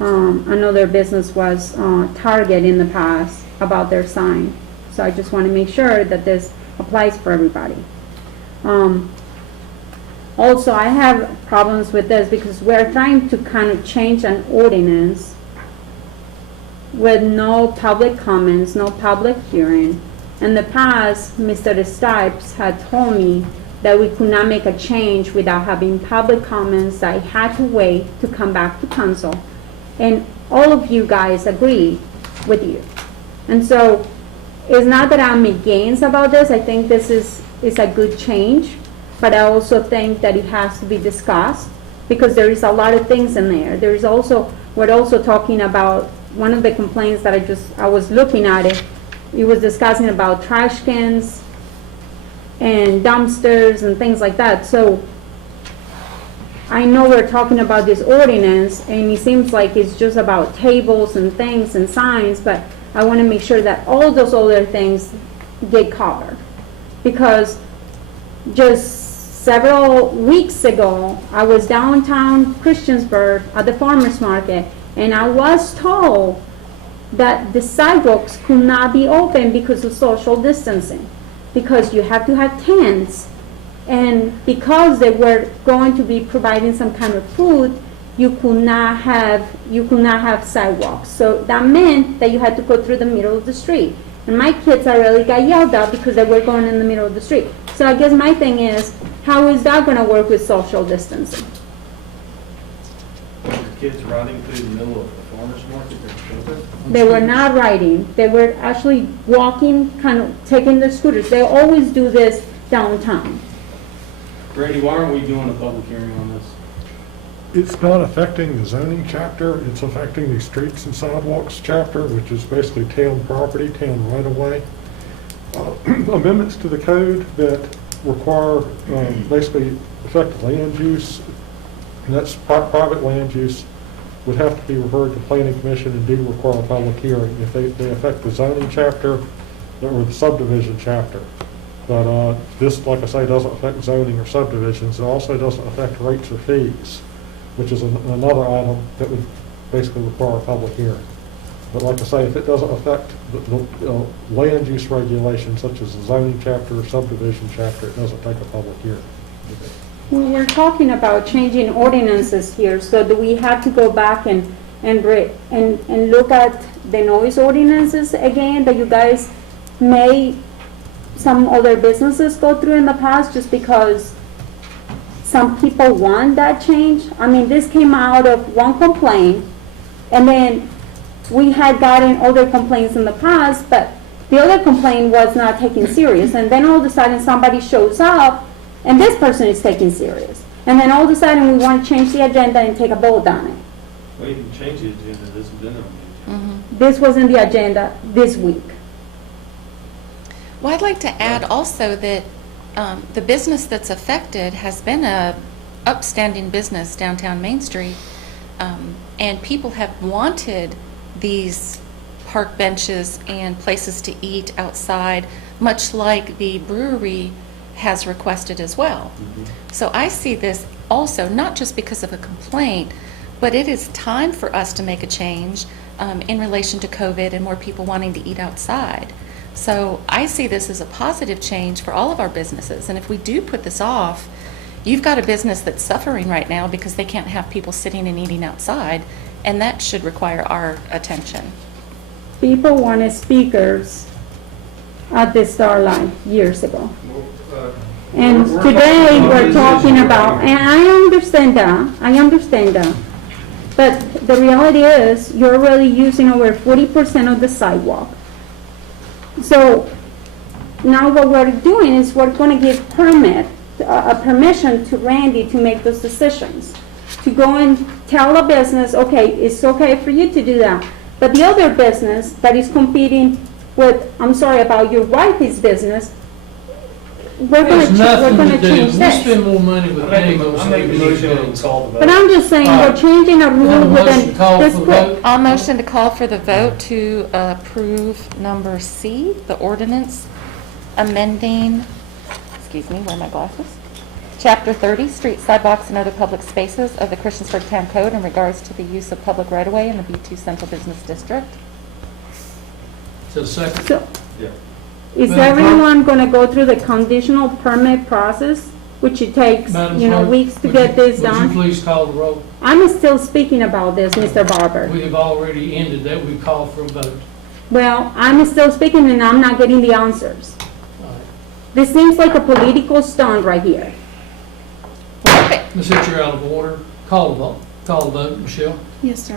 I know their business was Target in the past about their sign. So I just want to make sure that this applies for everybody. Also, I have problems with this because we're trying to kind of change an ordinance with no public comments, no public hearing. In the past, Mr. Stipes had told me that we could not make a change without having public comments. I had to wait to come back to council. And all of you guys agree with you. And so it's not that I'm against about this. I think this is a good change. But I also think that it has to be discussed because there is a lot of things in there. There is also, we're also talking about, one of the complaints that I was looking at it, it was discussing about trash cans and dumpsters and things like that. So I know we're talking about this ordinance and it seems like it's just about tables and things and signs, but I want to make sure that all those other things get covered. Because just several weeks ago, I was downtown Christiansburg at the farmer's market, and I was told that the sidewalks could not be open because of social distancing, because you have to have tents, and because they were going to be providing some kind of food, you could not have sidewalks. So that meant that you had to go through the middle of the street. And my kids already got yelled at because they were going in the middle of the street. So I guess my thing is, how is that going to work with social distancing? Were your kids riding through the middle of the farmer's market or something? They were not riding. They were actually walking, kind of taking their scooters. They always do this downtown. Randy, why aren't we doing a public hearing on this? It's not affecting the zoning chapter, it's affecting the streets and sidewalks chapter, which is basically town property, town right-of-way. Amendments to the code that require, basically affect land use, and that's private land use, would have to be referred to planning commission and do require a public hearing if they affect the zoning chapter or the subdivision chapter. But this, like I say, doesn't affect zoning or subdivisions. It also doesn't affect rates or fees, which is another item that would basically require a public hearing. But like I say, if it doesn't affect the land use regulations such as the zoning chapter or subdivision chapter, it doesn't take a public hearing. Well, we're talking about changing ordinances here, so do we have to go back and look at the noise ordinances again that you guys may, some other businesses go through in the past just because some people want that change? I mean, this came out of one complaint, and then we had gotten other complaints in the past, but the other complaint was not taken serious, and then all of a sudden somebody shows up, and this person is taken serious. And then all of a sudden we want to change the agenda and take a vote on it. Well, you can change the agenda, this has been on the agenda. This was in the agenda this week. Well, I'd like to add also that the business that's affected has been a upstanding business downtown Main Street, and people have wanted these park benches and places to eat outside, much like the brewery has requested as well. So I see this also, not just because of a complaint, but it is time for us to make a change in relation to COVID and more people wanting to eat outside. So I see this as a positive change for all of our businesses. And if we do put this off, you've got a business that's suffering right now because they can't have people sitting and eating outside, and that should require our attention. People wanted speakers at the Starlight years ago. And today we're talking about, and I understand that, but the reality is you're already using over 40% of the sidewalk. So now what we're doing is we're gonna give a permission to Randy to make those decisions. To go and tell a business, okay, it's okay for you to do that. But the other business that is competing with, I'm sorry, about your wife's business, we're There's nothing gonna to do. change We this. spend more money with I make bagels a than we do motion to bagels. call the But vote. I'm just saying, we're changing a We have rule a motion to within call this for group. vote. I'll motion to call for the vote to approve number C, the ordinance amending, excuse me, where are my glasses? Chapter 30, street sidewalks and other public spaces of the Christiansburg Town Code in regards to the use of public right-of-way in the B2 Central Business District. So second. So, Yeah. is Madam Clerk? everyone gonna go through the conditional permit process, which it takes, Madam you know, Clerk, weeks to would get you- this Would you done? please call the roll? I'm still speaking about this, Mr. Barber. We have already ended that. We called for a vote. Well, I'm still speaking and I'm not getting the answers. All right. This seems like a political stunt right here. Ms. Hitch, you're out of order. Call the vote. Call the vote, Michelle. Yes, sir.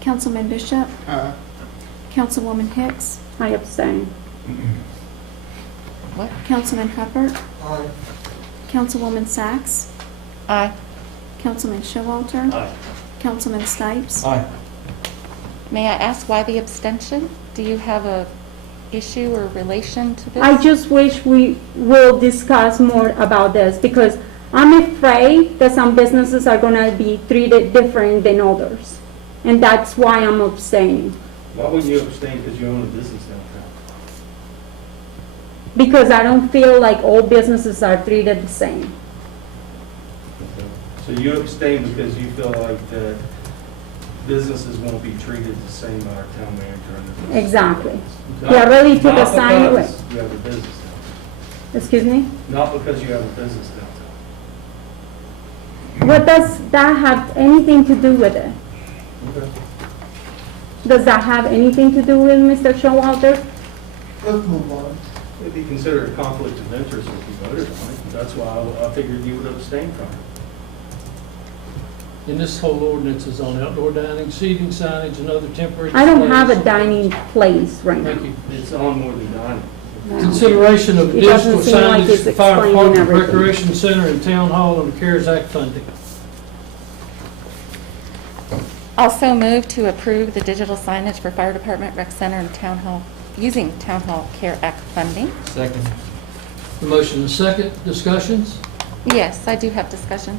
Councilman Bishop, Aye. Councilwoman Hicks, I abstain. What? Councilman Hubbard, Aye. Councilwoman Sacks, Aye. Councilman Showalter, Aye. Councilman Stipes. Aye. May I ask why the abstention? Do you have a issue or relation to this? I just wish we will discuss more about this because I'm afraid that some businesses are gonna be treated different than others. And that's why I'm abstaining. Why wouldn't you abstain because you own a business downtown? Because I don't feel like all businesses are treated the same. So you abstain because you feel like that businesses won't be treated the same by our town manager and the business. Exactly. Not- They already took a not sign away. because you have a business downtown. Excuse me? Not because you have a business downtown. What does that have anything to do with it? Okay. Does that have anything to do with Mr. Showalter? Let's move on. It'd be considered a conflict of interest if you voted on it. That's why I figured you would abstain from it. And this whole ordinance is on outdoor dining, seating, signage, and other temporary I don't have a displays. dining place right now. Thank you. It's on more than dining. No. Consideration of It doesn't digital seem like signage it's for fire explaining department, everything. recreation center, and town hall and CARES Act funding. Also move to approve the digital signage for fire department, rec center, and town hall, using town hall care act funding. Second. The motion is second. Discussions? Yes, I do have discussion.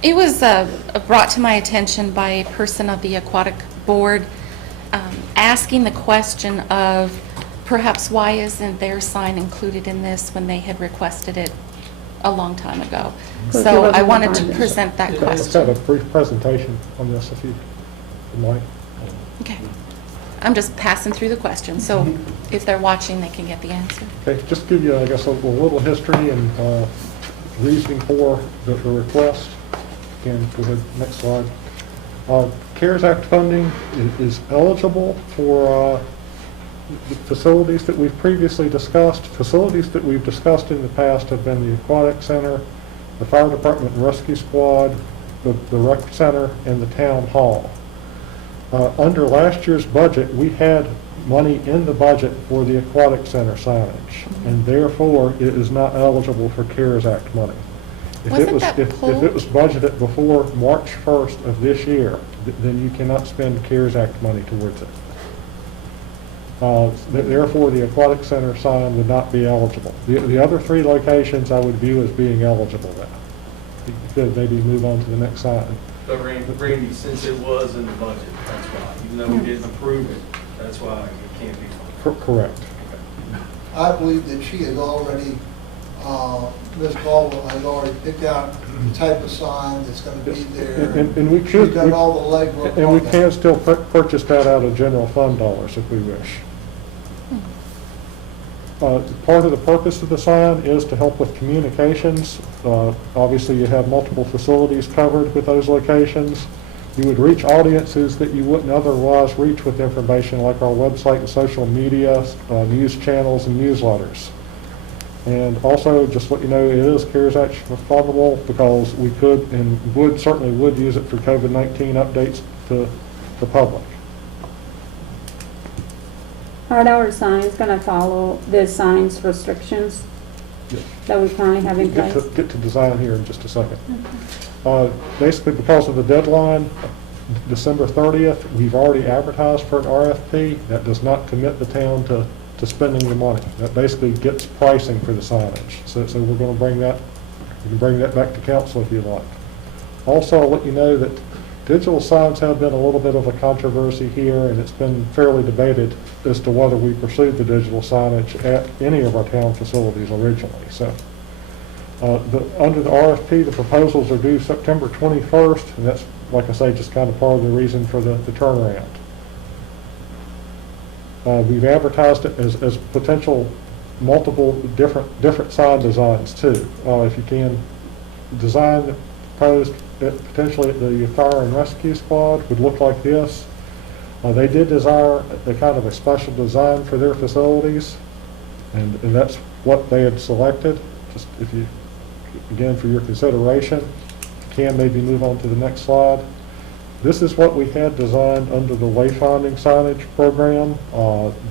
It was brought to my attention by a person of the aquatic board asking the question of perhaps why isn't their sign included in this when they had requested it a long time ago? Because it So I wasn't wanted to funded. present that Yeah, Let's have question. a brief presentation on this if you would like. Okay. I'm just passing through the question, so if they're watching, they can get the answer. Okay, just give you, I guess, a little history and reasoning for the request. Again, go ahead, next slide. CARES Act funding is eligible for the facilities that we've previously discussed. Facilities that we've discussed in the past have been the aquatic center, the fire department and rescue squad, the rec center, and the town hall. Under last year's budget, we had money in the budget for the aquatic center signage, and therefore it is not eligible for CARES Act money. Wasn't that If pulled? it was budgeted before March 1st of this year, then you cannot spend CARES Act money towards it. Therefore, the aquatic center sign would not be eligible. The other three locations I would view as being eligible now. You could maybe move on to the next slide. But Randy, since it was in the budget, that's why, even though we didn't approve it, that's why it can't be funded. Correct. I believe that she has already, Ms. Baldwin has already picked out the type of sign that's going to be there. And we could, She's done all the legwork and we on that. can still purchase that out of general fund dollars if we wish. Part of the purpose of the sign is to help with communications. Obviously, you have multiple facilities covered with those locations. You would reach audiences that you wouldn't otherwise reach with information like our website and social media, news channels, and newsletters. And also, just let you know, it is CARES Act fundable because we could and certainly would use it for COVID-19 updates to the public. Are our signs gonna follow the signs restrictions Yeah. that we currently have in place? Get to design here in just a second. Basically, because of the deadline, December 30th, we've already advertised for an RFP. That does not commit the town to spending the money. That basically gets pricing for the signage. So we're going to bring that, you can bring that back to council if you like. Also, I'll let you know that digital signs have been a little bit of a controversy here, and it's been fairly debated as to whether we pursued the digital signage at any of our town facilities originally. So, under the RFP, the proposals are due September 21st, and that's, like I say, just kind of part of the reason for the turnaround. We've advertised it as potential multiple different sign designs too. If you can design proposed potentially at the fire and rescue squad would look like this. They did desire a kind of a special design for their facilities, and that's what they had selected. Just if you, again, for your consideration, can maybe move on to the next slide. This is what we had designed under the wayfinding signage program.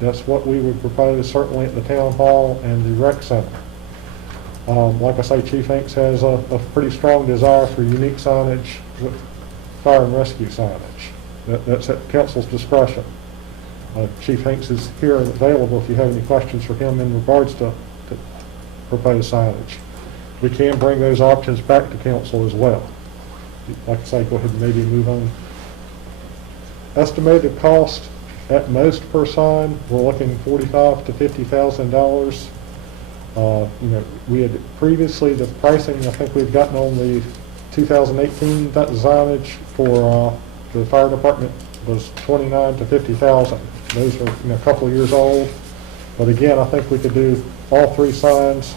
That's what we would propose certainly at the town hall and the rec center. Like I say, Chief Hanks has a pretty strong desire for unique signage with fire and rescue signage. That's at council's discretion. Chief Hanks is here and available if you have any questions for him in regards to proposed signage. We can bring those options back to council as well. Like I say, go ahead and maybe move on. Estimated cost at most per sign, we're looking $45,000 to $50,000. We had previously, the pricing I think we've gotten on the 2018 signage for the fire department was $29,000 to $50,000. Those are a couple of years old, but again, I think we could do all three signs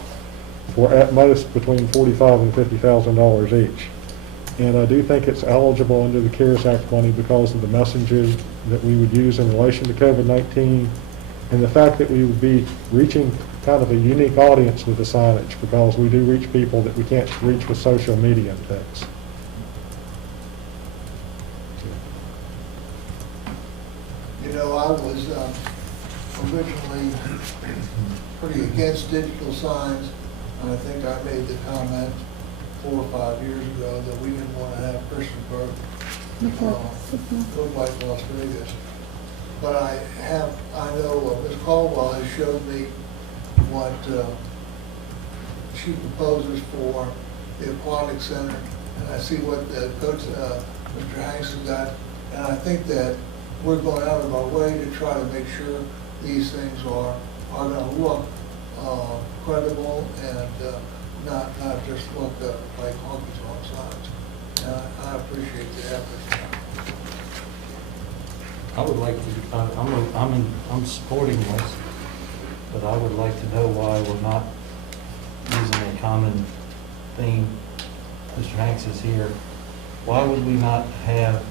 for at most between $45,000 and $50,000 each. And I do think it's eligible under the CARES Act money because of the messaging that we would use in relation to COVID-19 and the fact that we would be reaching kind of a unique audience with the signage because we do reach people that we can't reach with social media and things. You know, I was originally pretty against digital signs, and I think I made the comment 4 or 5 years ago that we didn't want to have Christiansburg look like Las Vegas. But I know Ms. Caldwell has showed me what she proposes for the aquatic center, and I see what the coach, Mr. Hanks, has got, and I think that we're going out of our way to try to make sure these things are going to look credible and not just look like honky tonk signs. And I appreciate the effort. I would like to, I'm supporting this, but I would like to know why we're not using a common theme. Mr. Hanks is here. Why would we not have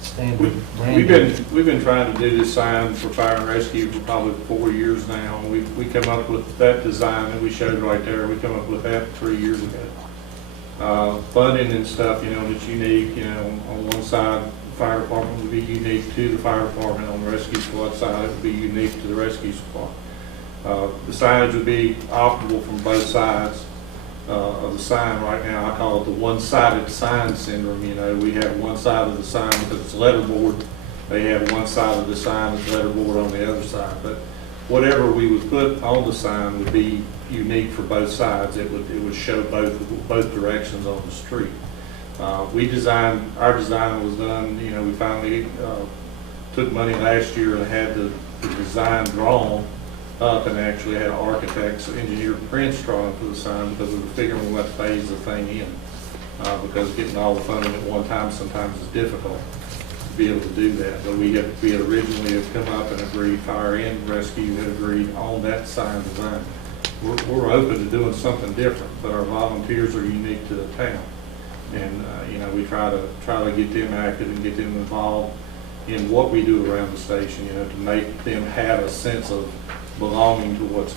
standard branding? We've been trying to do this sign for fire and rescue for probably 4 years now. We come up with that design that we showed right there. We come up with that 3 years ago. Funding and stuff, that's unique, on one side, the fire department would be unique to the fire department. On the rescue squad side, it would be unique to the rescue squad. The signage would be operable from both sides of the sign right now. I call it the one-sided sign syndrome. We have one side of the sign because it's letterboard. They have one side of the sign that's letterboard on the other side. But whatever we would put on the sign would be unique for both sides. It would show both directions on the street. Our design was done, we finally took money last year and had the design drawn up and actually had architects, engineer prints drawn for the sign because we were figuring we had to phase the thing in. Because getting all the funding at one time sometimes is difficult to be able to do that. But we had originally have come up and agreed, fire and rescue had agreed on that sign design. We're open to doing something different, but our volunteers are unique to the town. And, we try to get them active and get them involved in what we do around the station, to make them have a sense of belonging to what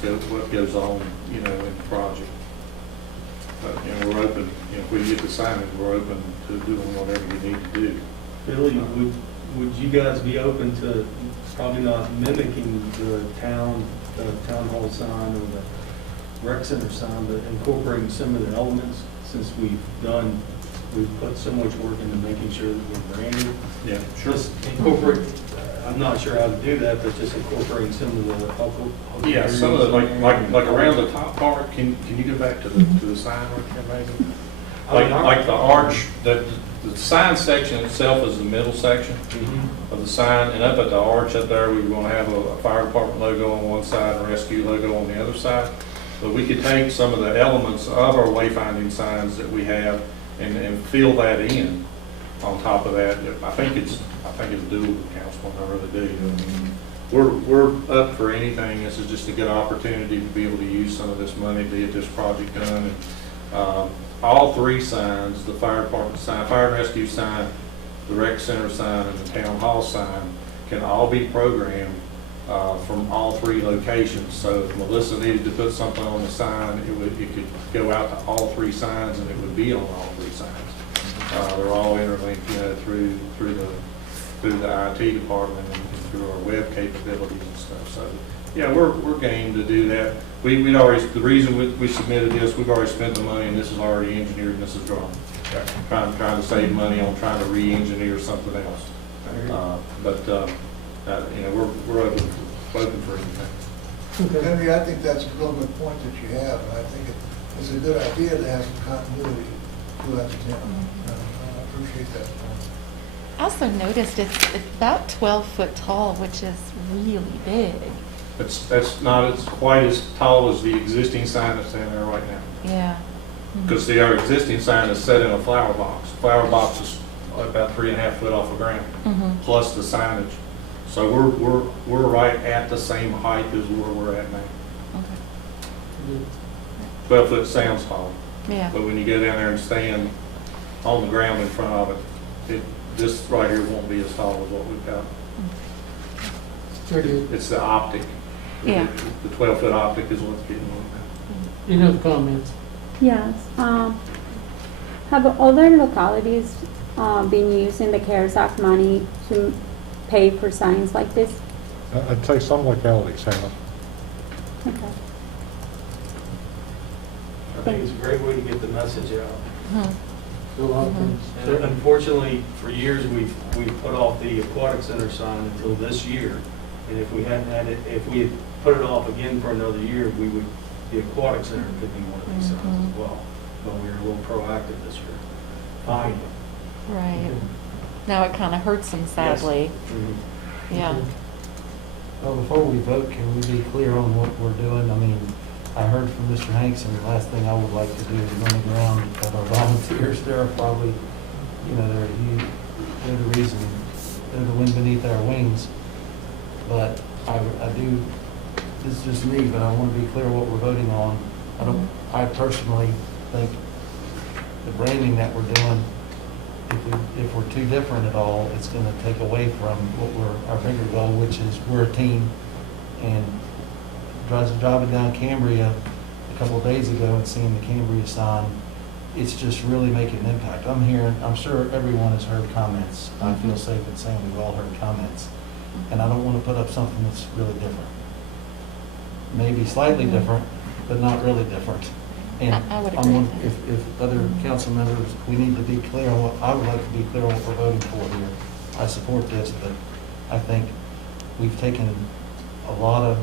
goes on, in the project. But, we're open, if we get the signage, we're open to doing whatever we need to do. Billy, would you guys be open to probably not mimicking the town hall sign or the rec center sign, but incorporating some of the elements, since we've put so much work into making sure that we're branded? Yeah, sure. Just incorporate, I'm not sure how to do that, but just incorporating some of the. Yeah, some of the, like around the top part, can you go back to the sign right there, maybe? Like the arch, the sign section itself is the middle section of the sign, and up at the arch up there, we want to have a fire department logo on one side and a rescue logo on the other side. But we could take some of the elements of our wayfinding signs that we have and fill that in on top of that. I think it's doable, Councilman, I really do. I mean, we're up for anything. This is just a good opportunity to be able to use some of this money to get this project done. And all three signs, the fire department sign, fire and rescue sign, the rec center sign, and the town hall sign, can all be programmed from all three locations. So if Melissa needed to put something on the sign, it could go out to all three signs, and it would be on all three signs. They're all interlinked, through the IT department and through our web capabilities and stuff. So yeah, we're game to do that. We'd already, the reason we submitted this, we've already spent the money, and this is already engineered, and this is drawn. Trying to save money on trying to re-engineer something else. We're open for anything. Henry, I think that's a real good point that you have, and I think it's a good idea to have some continuity throughout the town. I appreciate that point. I also noticed it's about 12 foot tall, which is really big. That's not as quite as tall as the existing sign that's in there right now. Yeah. Because our existing sign is set in a flower box. Flower box is about 3.5 foot off the ground, plus the signage. So we're right at the same height as where we're at now. Okay. 12 foot sounds tall. Yeah. But when you go down there and stand on the ground in front of it, this right here won't be as tall as what we've got. Very good. It's the optic. Yeah. The 12 foot optic is what's getting on Any other comments? Yes. Have other localities been using the CARES Act money to pay for signs like this? I'd say some localities have. Okay. I think it's a great way to get the message out. A lot of things. And unfortunately, for years, we've put off the aquatic center sign until this year. And if we hadn't had it, if we had put it off again for another year, the aquatic center could be one of these signs as well. But we were a little proactive this year. Finally. Right. Now it kind of hurts them sadly. Yeah. Well, before we vote, can we be clear on what we're doing? I mean, I heard from Mr. Hanks, and the last thing I would like to do is run around at our volunteers. They're probably, they're the reason, they're the wind beneath our wings. But I do, this is just me, but I want to be clear what we're voting on. I personally think the branding that we're doing, if we're too different at all, it's going to take away from our bigger goal, which is we're a team. And driving down Cambria a couple of days ago and seeing the Cambria sign, it's just really making an impact. I'm sure everyone has heard comments. I feel safe in saying we've all heard comments. And I don't want to put up something that's really different. Maybe slightly different, but not really different. And I would agree with that. if other council members, we need to be clear on what, I would like to be clear on what we're voting for here. I support this, but I think we've taken a lot of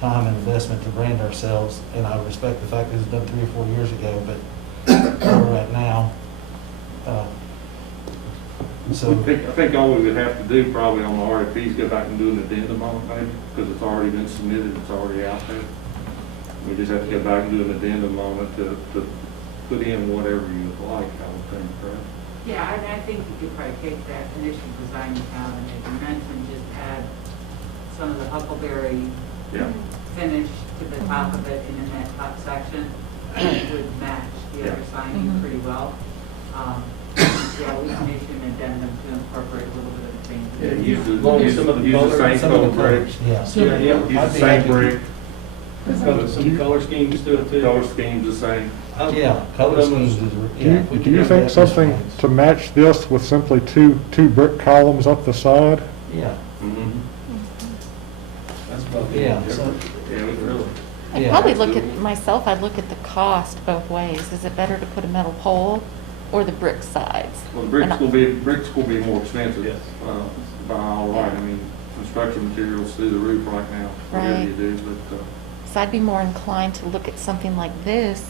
time and investment to brand ourselves, and I respect the fact that it was done 3 or 4 years ago, but where we're at now. So I think all we would have to do probably on the RFP is go back and do an addendum on it, maybe, because it's already been submitted, it's already out there. We just have to go back and do an addendum on it to put in whatever you would like, I would think, correct? Yeah, I think you could probably take that initial design you have, and as you mentioned, just add some of the huckleberry finish to the top of it, and in that top section, it would match the other signing pretty well. Yeah, we can issue an addendum to incorporate a little bit of the things. Yeah, use some of the color. Same color bricks. yeah. Use the same brick. Some color schemes to it too. Color scheme's the same. Yeah, color schemes is, yeah. if we Do could you have think that, something Mr. Banks. to match this with simply two brick columns up the side? Yeah, Mhm. That's about it. yeah, so, Yeah, really. I'd Yeah. probably look at, myself, I'd look at the cost both ways. Is it better to put a metal pole or the brick sides? Well, bricks will be more expensive. Yes. By all right, I mean, construction materials through the roof right now, whatever Right. you do, but, So I'd be more inclined to look at something like this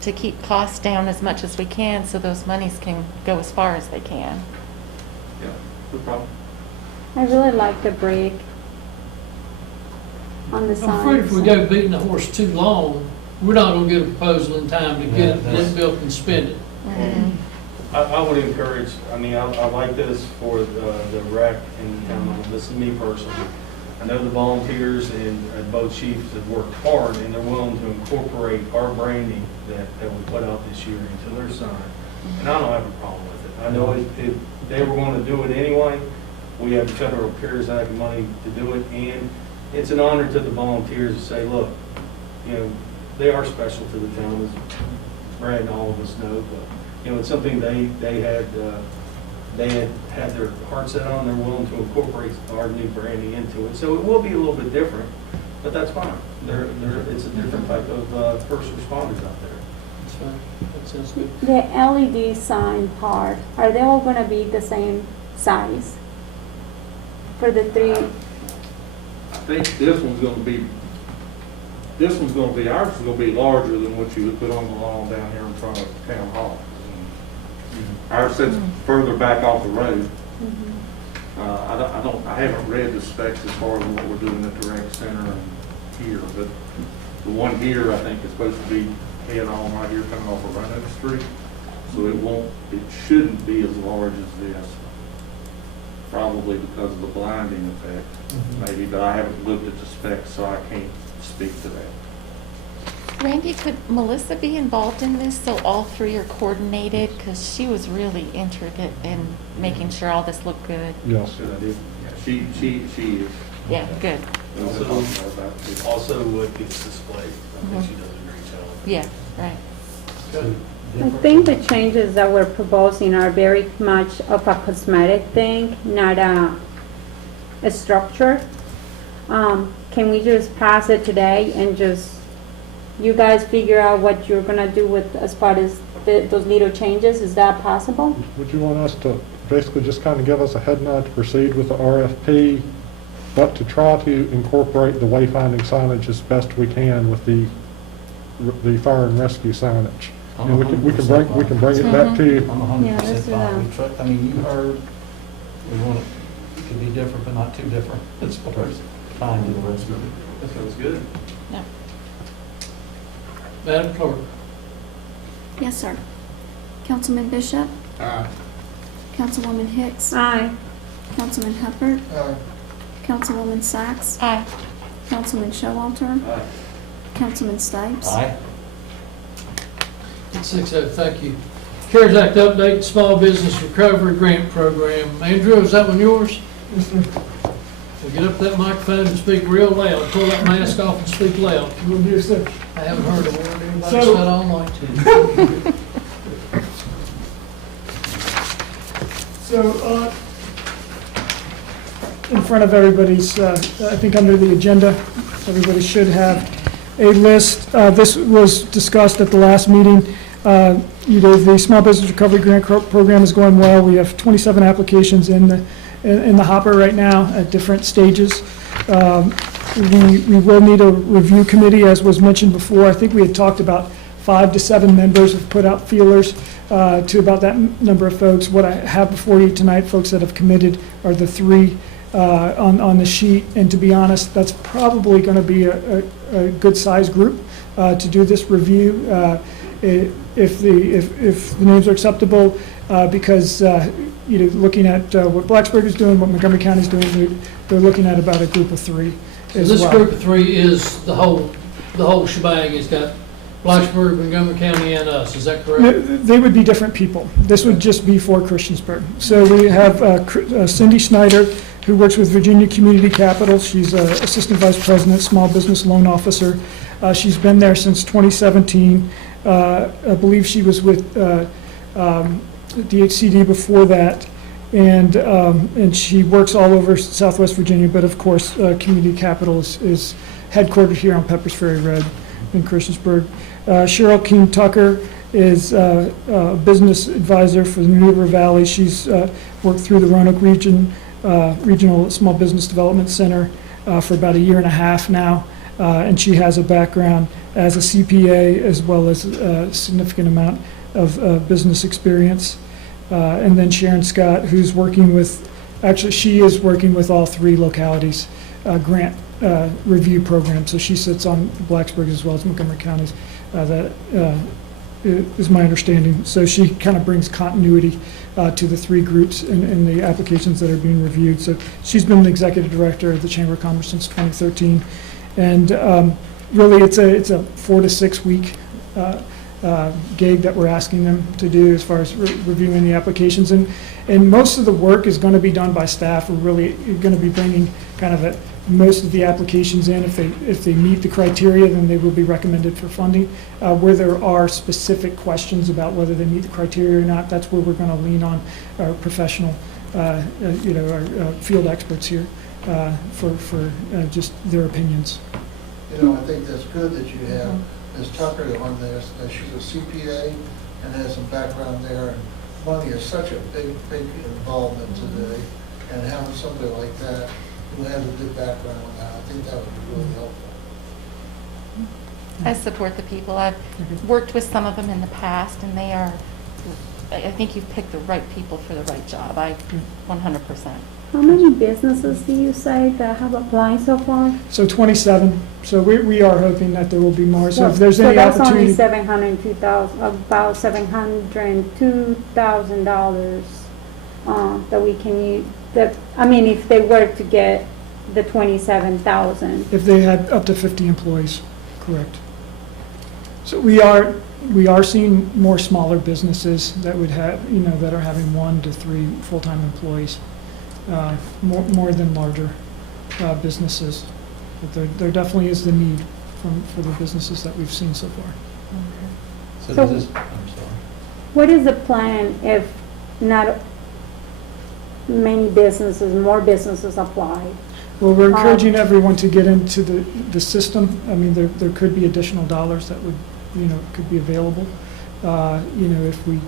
to keep costs down as much as we can so those monies can go as far as they can. yeah, no problem. I really like the brick on the I'm afraid if we signs. go beating the horse too long, we're not gonna get a proposal in time to get it built and spend it. I would encourage, I mean, I like this for the rec and the town hall. This is me personally. I know the volunteers and both chiefs have worked hard and they're willing to incorporate our branding that we put out this year into their sign. And I don't have a problem with it. I know if they were going to do it anyway, we have the Federal CARES Act money to do it. And it's an honor to the volunteers to say, look, you know, they are special to the town, as Brad and all of us know, but, you know, it's something they had their heart set on. They're willing to incorporate our new branding into it. So it will be a little bit different, but that's fine. It's a different type of first responders out there. That's fine. That sounds good. The LED sign part, are they all gonna be the same size? For the three, I think this one's gonna be, ours is gonna be larger than what you would put on the lawn down here in front of town hall. Ours sits further back off the road. I haven't read the specs as far as what we're doing at the rec center and here, but the one here, I think, is supposed to be head on right here coming off of Roanoke Street. So it shouldn't be as large as this, probably because of the blinding effect, maybe, but I haven't looked at the specs, so I can't speak to that. Randy, could Melissa be involved in this so all three are coordinated? Because she was really intricate in making sure all this looked good. Yes. Good idea. She is. Yeah, good. Also what gets displayed. I think she does a great job. Yeah, right. Good. I think the changes that we're proposing are very much of a cosmetic thing, not a structure. Can we just pass it today and just, you guys figure out what you're gonna do with, as far as those little changes? Is that possible? Would you want us to basically just kind of give us a head nod to proceed with the RFP, but to try to incorporate the wayfinding signage as best we can with the fire and rescue signage? I'm And we can bring it back to you. I'm Yeah, let's 100% do fine. that. I mean, you heard, we want it to be different, but not too different. As far as finding the rest of it. That sounds good. Yeah. Madam Clerk? Yes, sir. Councilman Bishop? Aye. Councilwoman Hicks? Aye. Councilman Hubbard? Aye. Councilwoman Sacks? Aye. Councilman Showalter? Aye. Councilman Stipes? Aye. 6-0, thank you. CARES Act update, Small Business Recovery Grant Program. Andrew, is that one yours? Well, get up to that microphone and speak real loud. Pull that mask off and speak loud. Will do, sir. I haven't heard a word anybody So- said all night to you. So, in front of everybody's, I think under the agenda, everybody should have a list. This was discussed at the last meeting. The Small Business Recovery Grant Program is going well. We have 27 applications in the hopper right now at different stages. We will need a review committee, as was mentioned before. I think we had talked about 5 to 7 members have put out feelers to about that number of folks. What I have before you tonight, folks that have committed, are the 3 on the sheet. And to be honest, that's probably going to be a good-sized group to do this review. If the names are acceptable, because looking at what Blacksburg is doing, what Montgomery County is doing, they're looking at about a group of 3 So as this well. group of 3 is the whole shebang. It's got Blacksburg, Montgomery County, and us. Is that correct? They would be different people. This would just be for Christiansburg. So we have Cindy Snyder, who works with Virginia Community Capital. She's Assistant Vice President, Small Business Loan Officer. She's been there since 2017. I believe she was with DHCD before that, and she works all over Southwest Virginia, but of course, Community Capital is headquartered here on Peppers Ferry Road in Christiansburg. Cheryl Keene Tucker is a business advisor for the New River Valley. She's worked through the Roanoke Regional Small Business Development Center for about 1.5 years now, and she has a background as a CPA as well as a significant amount of business experience. And then Sharon Scott, who's working with, actually she is working with all 3 localities grant review program. So she sits on Blacksburg as well as Montgomery counties. That is my understanding. So she kind of brings continuity to the 3 groups in the applications that are being reviewed. So she's been the executive director of the Chamber of Commerce since 2013. And really it's a 4 to 6 week gig that we're asking them to do as far as reviewing the applications. And most of the work is going to be done by staff. We're really going to be bringing kind of most of the applications in. If they meet the criteria, then they will be recommended for funding. Where there are specific questions about whether they meet the criteria or not, that's where we're going to lean on our professional, our field experts here for just their opinions. You know, I think that's good that you have Ms. Tucker on this, that she's a CPA and has some background there. And money is such a big involvement today, and having somebody like that who has a good background on that, I think that would be really helpful. I support the people. I've worked with some of them in the past, and they are, I think you've picked the right people for the right job. 100%. How many businesses do you say that have applied so far? So 27. So we are hoping that there will be more. So if there's so any that's opportunity. only about $702,000 that we can use. That, I mean, if they were to get the 27,000. If they had up to 50 employees, correct. So we are seeing more smaller businesses that would have, that are having 1 to 3 full-time employees, more than larger businesses. But there definitely is the need for the businesses that we've seen so far. So So- does this, I'm sorry. What is the plan if not many businesses, more businesses apply? Well, we're encouraging everyone to get into the system. I mean, there could be additional dollars that would, could be available. If we,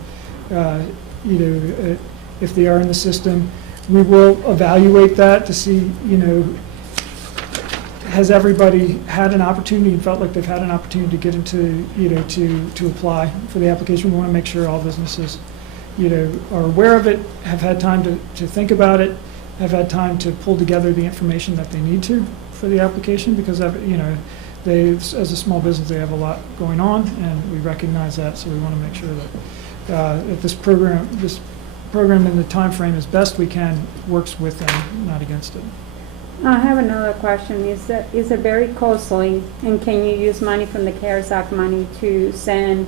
if they are in the system, we will evaluate that to see, has everybody had an opportunity, felt like they've had an opportunity to get into, to apply for the application. We want to make sure all businesses, are aware of it, have had time to think about it, have had time to pull together the information that they need to for the application, because, they, as a small business, they have a lot going on, and we recognize that, so we want to make sure that this program in the time frame as best we can works with them, not against it. I have another question. Is it very costly, and can you use money from the CARES Act money to send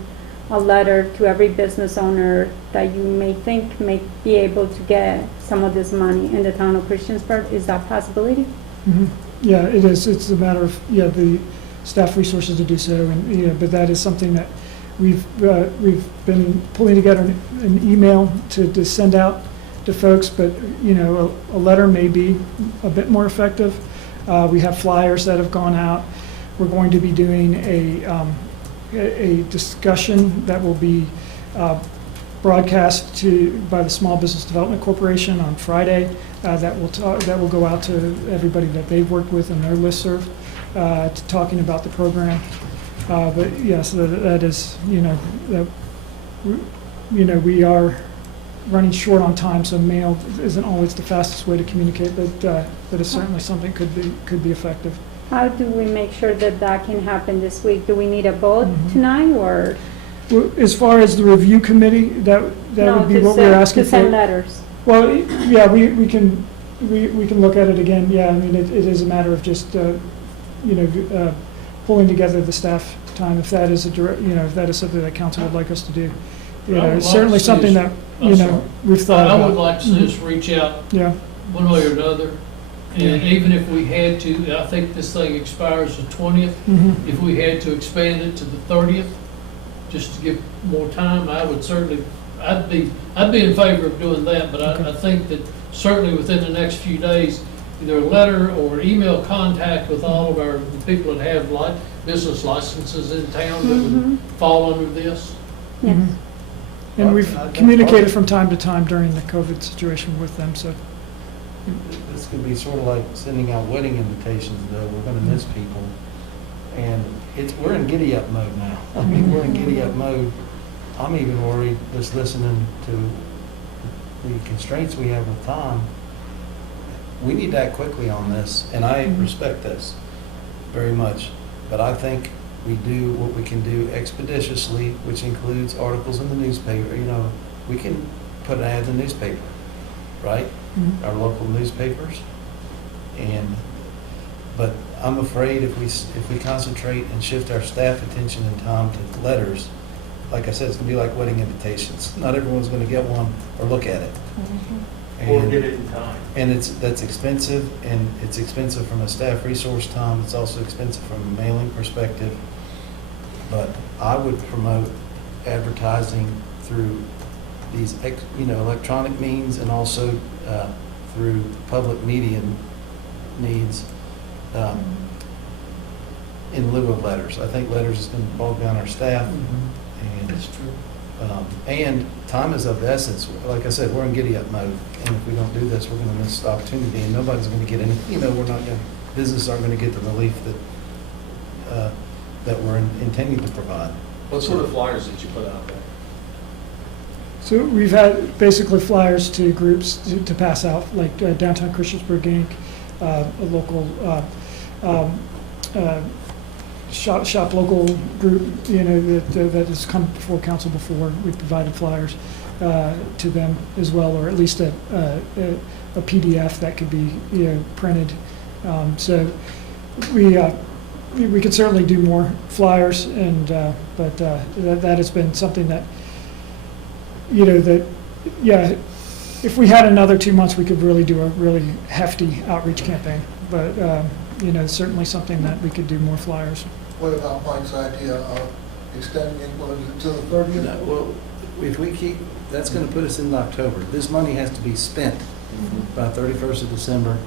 a letter to every business owner that you may think may be able to get some of this money in the town of Christiansburg? Is that a possibility? Mm-hmm. Yeah, it is. It's a matter of, the staff resources to do so, and, but that is something that we've been pulling together an email to send out to folks, but, a letter may be a bit more effective. We have flyers that have gone out. We're going to be doing a discussion that will be broadcast by the Small Business Development Corporation on Friday. That will go out to everybody that they've worked with in their listserv, talking about the program. But yes, that is, we are running short on time, so mail isn't always the fastest way to communicate, but that is certainly something could be effective. How do we make sure that can happen this week? Do we need a vote tonight, or? Well, as far as the review committee, that would be what we're asking for. To send letters. Well, yeah, we can look at it again. Yeah, I mean, it is a matter of just, pulling together the staff time, if that is if that is something that council would like us to do. It's certainly something that, we've thought about. I would like to see us reach out Yeah. one way or another And even if we had to, I think this thing expires the 20th, Mhm. if we had to expand it to the 30th, just to give more time, I would certainly, I'd be in favor of doing that, but I think that certainly within the next few days, either a letter or email contact with all of the people that have business licenses in town that would fall under this. Yes. And we've communicated from time to time during the COVID situation with them, so. This could be sort of like sending out wedding invitations, though. We're gonna miss people. And we're in giddy-up mode now. I mean, we're in giddy-up mode. I'm even worried, just listening to the constraints we have with time. We need to act quickly on this, and I respect this very much. But I think we do what we can do expeditiously, which includes articles in the newspaper. You know, we can put an ad in the newspaper, right? Our local newspapers. But I'm afraid if we concentrate and shift our staff attention and time to letters, like I said, it's gonna be like wedding invitations. Not everyone's gonna get one or look at it. Or get it in time. And that's expensive, and it's expensive from a staff resource time. It's also expensive from a mailing perspective. But I would promote advertising through these, electronic means, and also through public media needs in lieu of letters. I think letters is going to bog down our staff. And That's true. And time is of the essence. Like I said, we're in giddy-up mode, and if we don't do this, we're going to miss the opportunity, and nobody's going to get any, businesses aren't going to get the relief that we're intending to provide. What sort of flyers did you put out there? So we've had basically flyers to groups to pass out, like Downtown Christiansburg Inc., a local shop local group, that has come before council before. We've provided flyers to them as well, or at least a PDF that could be printed. So we could certainly do more flyers, and but that has been something that if we had another 2 months, we could really do a really hefty outreach campaign. But certainly something that we could do more flyers. What about Mike's idea of extending it to the 30th? Well, if we keep, that's going to put us into October. This money has to be spent by 31st of December.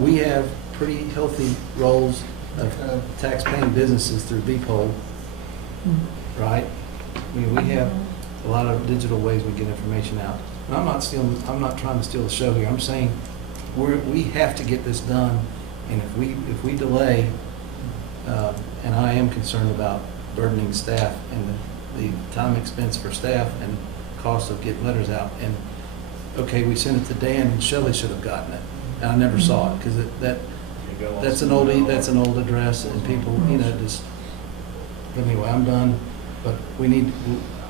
We have pretty healthy rolls of tax-paying businesses through BPOL, right? I mean, we have a lot of digital ways we get information out. And I'm not trying to steal the show here. I'm saying we have to get this done, and if we delay, and I am concerned about burdening staff and the time expense for staff and cost of getting letters out. And okay, we sent it to Dan, and Shelley should have gotten it, and I never saw it because that's an old address, and people just. Anyway, I'm done. But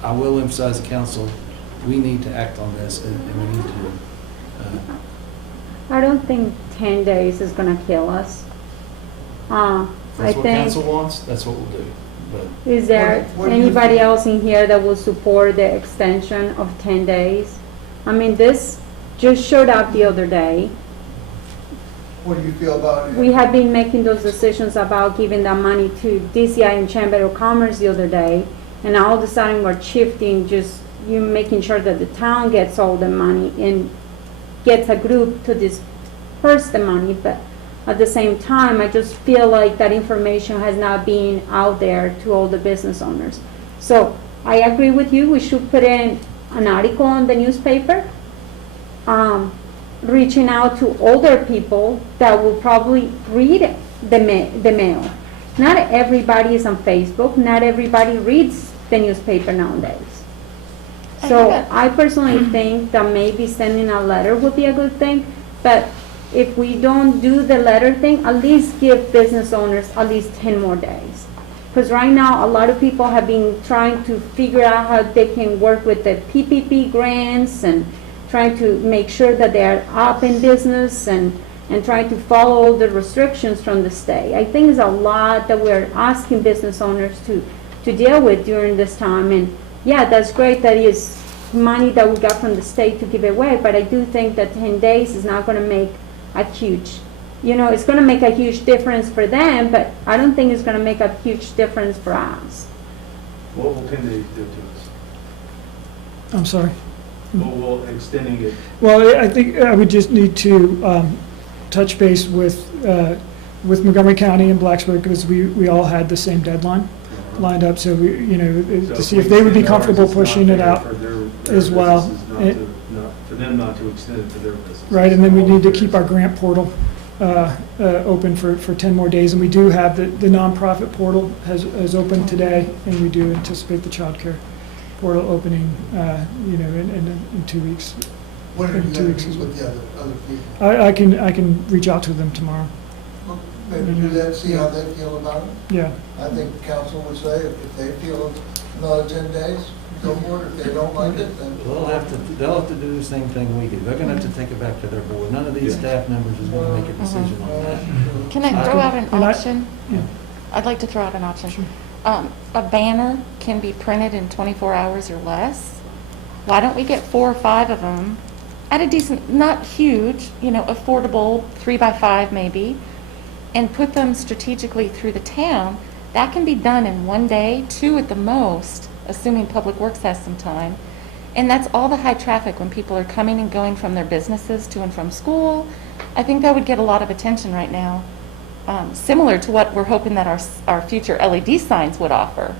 I will emphasize the council. We need to act on this, and we need to. I don't think 10 days is going to kill us. That's what council wants, that's what we'll do. But Is there What do you anybody think? else in here that will support the extension of 10 days? I mean, this just showed up the other day. What do you feel about it? We have been making those decisions about giving that money to DCI and Chamber of Commerce the other day, and all of a sudden we're shifting, just making sure that the town gets all the money and gets a group to disperse the money. But at the same time, I just feel like that information has not been out there to all the business owners. So I agree with you. We should put in an article on the newspaper, reaching out to older people that will probably read the mail. Not everybody is on Facebook. Not everybody reads the newspaper nowadays. So I personally think that maybe sending a letter would be a good thing, but if we don't do the letter thing, at least give business owners at least 10 more days. Because right now, a lot of people have been trying to figure out how they can work with the PPP grants and trying to make sure that they are up in business and trying to follow all the restrictions from the state. I think it's a lot that we're asking business owners to deal with during this time. And yeah, that's great that is money that we got from the state to give away, but I do think that 10 days is not going to make a huge it's gonna make a huge difference for them, but I don't think it's gonna make a huge difference for us. What will 10 days do to us? I'm sorry. What will extending it? Well, I think I would just need to touch base with Montgomery County and Blacksburg, because we all had the same deadline lined up, so to see if they would be comfortable pushing it out as well. For them not to extend it to their business. Right, and then we need to keep our grant portal open for 10 more days, and we do have, the nonprofit portal has opened today, and we do anticipate the childcare portal opening, in 2 weeks. When are you In 2 going weeks to as meet well. with the other people? I can reach out to them tomorrow. Maybe do that, see how they feel about it. Yeah. I think the council would say if they feel another 10 days, go for it. If they don't like it, then. They'll have to do the same thing we do. They're gonna have to take it back to their board. None of these staff members is gonna make a decision on that. Can I throw out an option? Yeah. I'd like to throw out an option. A banner can be printed in 24 hours or less. Why don't we get 4 or 5 of them at a decent, not huge, affordable 3x5 maybe, and put them strategically through the town? That can be done in 1 day, 2 at the most, assuming Public Works has some time. And that's all the high traffic when people are coming and going from their businesses to and from school. I think that would get a lot of attention right now, similar to what we're hoping that our future LED signs would offer.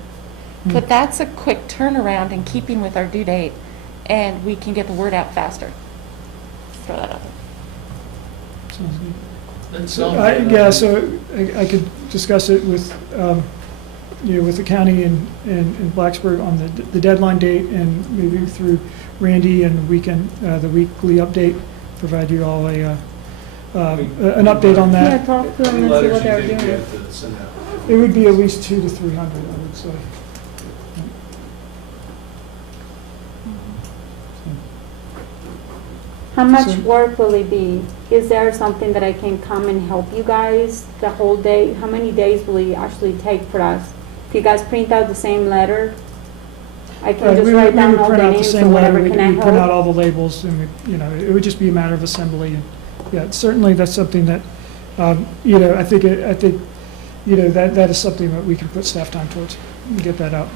But that's a quick turnaround in keeping with our due date, and we can get the word out faster. Throw that out there. Sounds good. That's So, all. so I could discuss it with, with the county and Blacksburg on the deadline date, and maybe through Randy and the weekly update, provide you all an update on Yeah, that. talk to them and see what they're doing. It would be at least 200 to 300, I would say. How much So- work will it be? Is there something that I can come and help you guys the whole day? How many days will it actually take for us? If you guys print out the same letter, I can just We write would down all the print out the names or same letter, whatever. we Can I print out help? all the labels, and, it would just be a matter of assembly. And yeah, certainly that's something that, I think, that is something that we can put staff time towards, and get that out.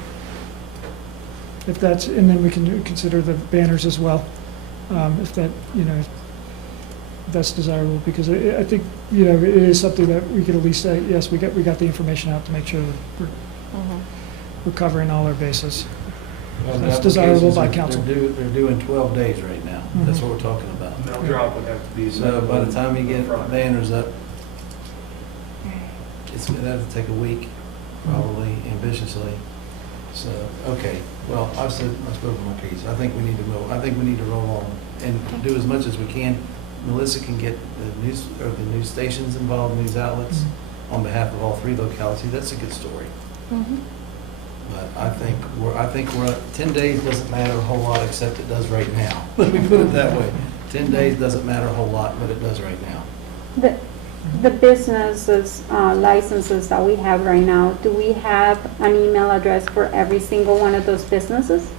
If that's, and then we can consider the banners as well, if that, if that's desirable, because I think, it is something that we could at least say, yes, we got the information out to make sure that we're covering all our bases. Well, the That's desirable by applications are- council. They're due in 12 days right now. That's what we're talking about. Mail drop would have to be. So by the time you get banners up, it's gonna have to take a week, probably ambitiously. So, okay, well, I've spoken my piece. I think we need to roll on and do as much as we can. Melissa can get the news stations involved, news outlets, on behalf of all 3 localities. That's a good story. But I think we're 10 days doesn't matter a whole lot, except it does right now. Let me put it that way. 10 days doesn't matter a whole lot, but it does right now. The businesses, licenses that we have right now, do we have an email address for every single one of those businesses?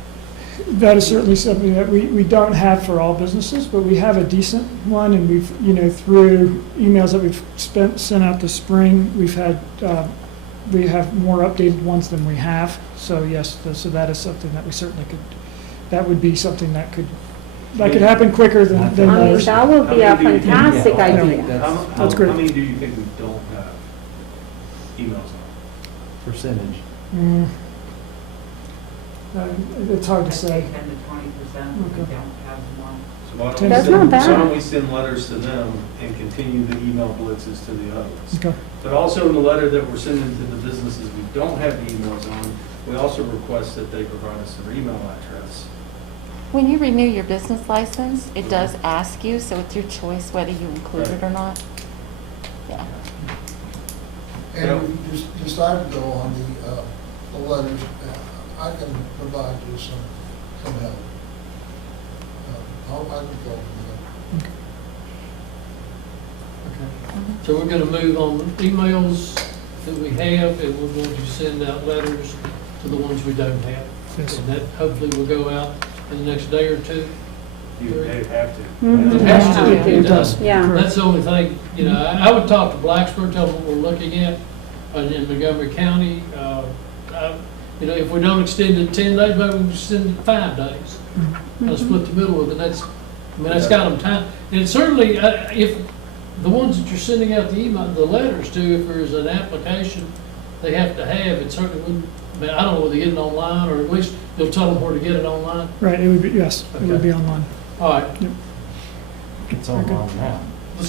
That is certainly something that we don't have for all businesses, but we have a decent one, and we've, through emails that we've sent out this spring, we have more updated ones than we have. So yes, so that is something that we certainly could, that would be something that could happen quicker than I mean, others. that would be a fantastic Yeah, I idea. think That's great. How many do you think we don't have emails on? Percentage. Mm. It's hard to say. 10 to 20%, we don't have one. So why don't we That's send- not bad. Why don't we send letters to them and continue the email blitzes to the others? Okay. But also in the letter that we're sending to the businesses we don't have the emails on, we also request that they provide us their email address. When you renew your business license, it does ask you, so it's your choice whether you include it or not. Yeah. And we just decided to go on the letters. I can provide you some help. I can go from there. So we're gonna move on emails that we have, and we're going to send out letters to the ones we don't have. Yes. And that hopefully will go out in the next day or 2. They have to. Mhm. It has to. It does. Yeah. That's the only thing, you know, I would talk to Blacksburg, tell them what we're looking at in Montgomery County. You know, if we don't extend it 10 days, maybe we extend it 5 days. Kind of split the middle of it. That's got them time. And certainly, if the ones that you're sending out the email, the letters to, if there's an application they have to have, it certainly wouldn't, I mean, I don't know whether they get it online, or at least you'll tell them where to get it online. Right, it would be, yes, it would be online. All right. Yep. It's online now.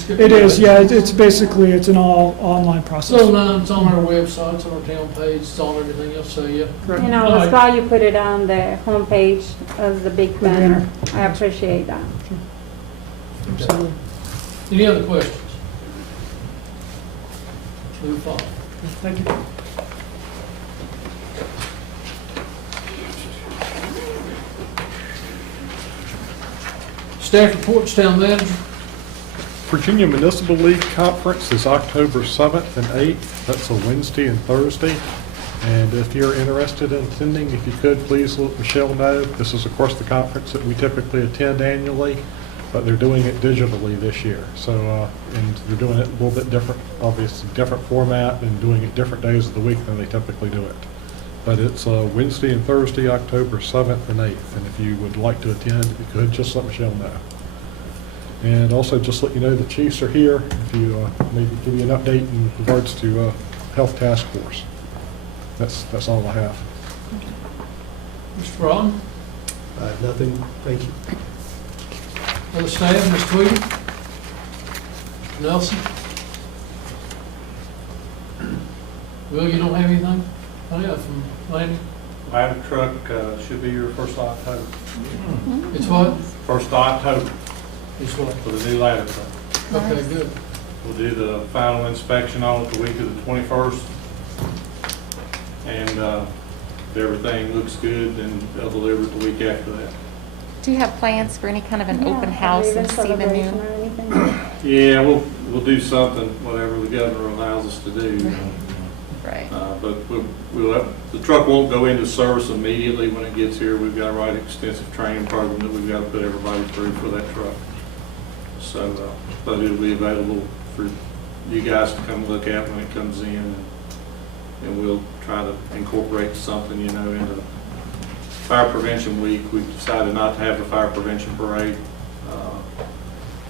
It is, yeah, it's basically, it's an all online process. So now it's on our website, it's on our town page, it's on everything else, so yeah. You know, All it's right. glad you put it on the homepage as the big banner. I appreciate that. Absolutely. Any other questions? Move on. Thank you. Staff reports, town manager. Virginia Municipal League Conference is October 7th and 8th. That's a Wednesday and Thursday. And if you're interested in attending, if you could, please let Michelle know. This is, of course, the conference that we typically attend annually, but they're doing it digitally this year. So, and they're doing it a little bit different, obviously different format, and doing it different days of the week than they typically do it. But it's Wednesday and Thursday, October 7th and 8th. And if you would like to attend, if you could, just let Michelle know. And also just let you know the chiefs are here, if you maybe give you an update in regards to health task force. That's all I have. Mr. Broughton, I have nothing, thank you. other staff, Ms. Tweedy, Nelson. Will, you don't have anything? Oh, yeah, from Lanny. Ladder truck should be here first of October. It's what? First of October It's what? for the new ladder truck. Okay, good. We'll do the final inspection on it the week of the 21st. And if everything looks good, then they'll deliver it the week after that. Do you have plans for any kind of an Yeah, open house even and see the celebration new? or anything. Yeah, we'll do something, whatever the governor allows us to do. Right. But the truck won't go into service immediately when it gets here. We've got to write an extensive training program that we've got to put everybody through for that truck. So, but it'll be available for you guys to come look at when it comes in, and we'll try to incorporate something, you know, into Fire Prevention Week. We've decided not to have the Fire Prevention Parade,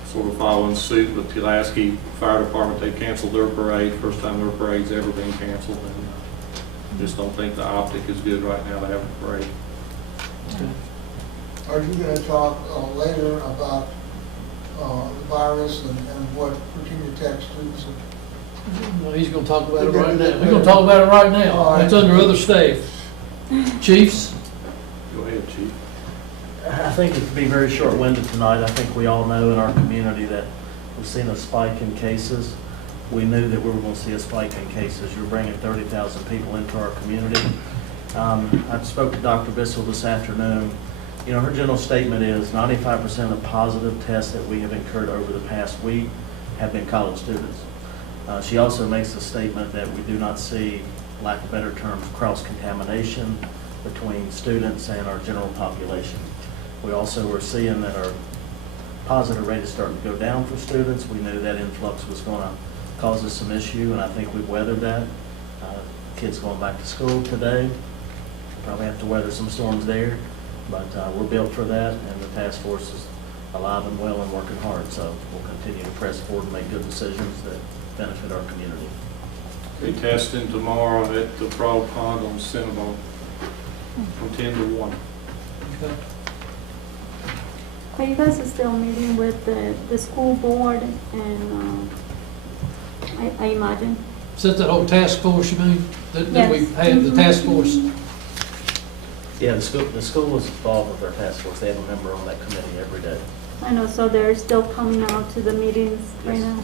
sort of following suit with Pulaski Fire Department. They canceled their parade, first time their parade's ever been canceled, and just don't think the optic is good right now to have a parade. Are you going to talk later about the virus and what Virginia Tech students are? No, he's gonna talk about it right now. We're gonna talk about it right now. All right. That's under other staff. Chiefs? Go ahead, Chief. I think it could be very short-winded tonight. I think we all know in our community that we've seen a spike in cases. We knew that we were going to see a spike in cases. You're bringing 30,000 people into our community. I spoke to Dr. Bissell this afternoon. You know, her general statement is 95% of positive tests that we have incurred over the past week have been college students. She also makes a statement that we do not see, lack of better terms, cross-contamination between students and our general population. We also are seeing that our positive rate is starting to go down for students. We knew that influx was going to cause us some issue, and I think we've weathered that. Kids going back to school today, probably have to weather some storms there, but we're built for that, and the task force is alive and well and working hard, so we'll continue to press forward and make good decisions that benefit our community. Be testing tomorrow at the Frog Pond on Cinnabon from 10 to 1. Okay. Are you guys still meeting with the school board and, I imagine? Is that the whole task force, you mean? That we Yes. had, the task force? Yeah, the school is involved with our task force. They have a member on that committee every day. I know, so they're still coming out to the meetings right now?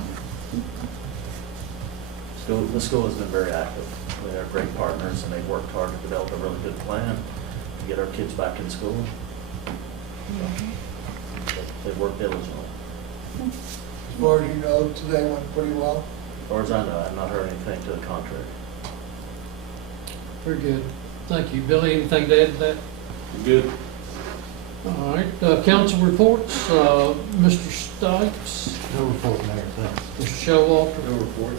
The school has been very active. We are great partners, and they've worked hard to develop a really good plan to get our kids back in school. They've worked diligently. As far as you know, today went pretty well. As far as I know, I've not heard anything to the contrary. Very good. Thank you. Billy, anything to add to that? Good. All right, council reports, Mr. Stipes, No report, Mayor, thanks. Mr. Showalter, No report.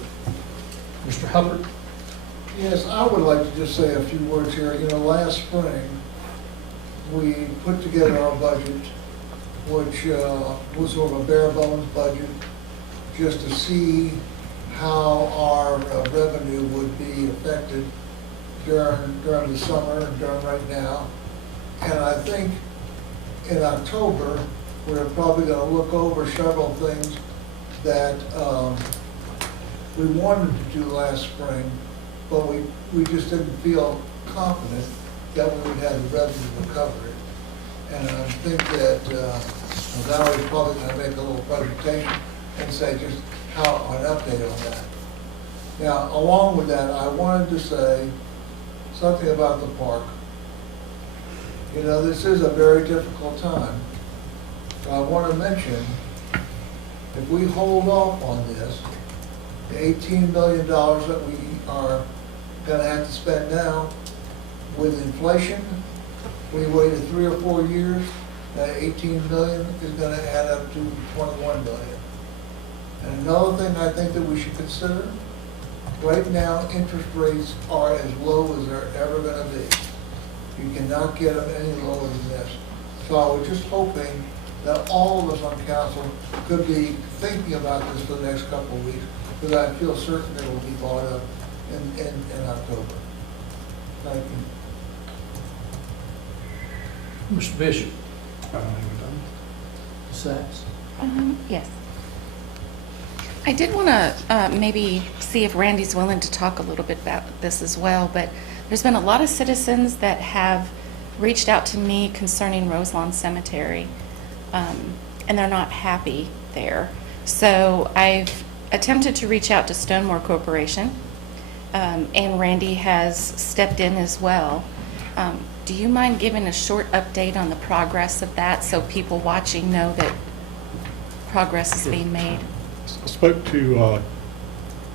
Mr. Hubbard. Yes, I would like to just say a few words here. You know, last spring, we put together our budget, which was sort of a bare bones budget, just to see how our revenue would be affected during the summer and during right now. And I think in October, we're probably going to look over several things that we wanted to do last spring, but we just didn't feel confident that we would have the revenue to cover it. And I think that Valerie's probably going to make a little presentation and say just how an update on that. Now, along with that, I wanted to say something about the park. You know, this is a very difficult time. So I want to mention, if we hold off on this, the $18 million that we are going to have to spend now, with inflation, we waited 3 or 4 years, that 18 million is going to add up to 21 million. And another thing I think that we should consider, right now interest rates are as low as they're ever going to be. You cannot get them any lower than this. So I was just hoping that all of us on council could be thinking about this for the next couple of weeks, because I feel certain it will be brought up in October. Thank you. Mr. Bishop. Sacks. Yes. I did want to maybe see if Randy's willing to talk a little bit about this as well, but there's been a lot of citizens that have reached out to me concerning Roselawn Cemetery, and they're not happy there. So I've attempted to reach out to Stonemore Corporation, and Randy has stepped in as well. Do you mind giving a short update on the progress of that so people watching know that progress is being made? I spoke to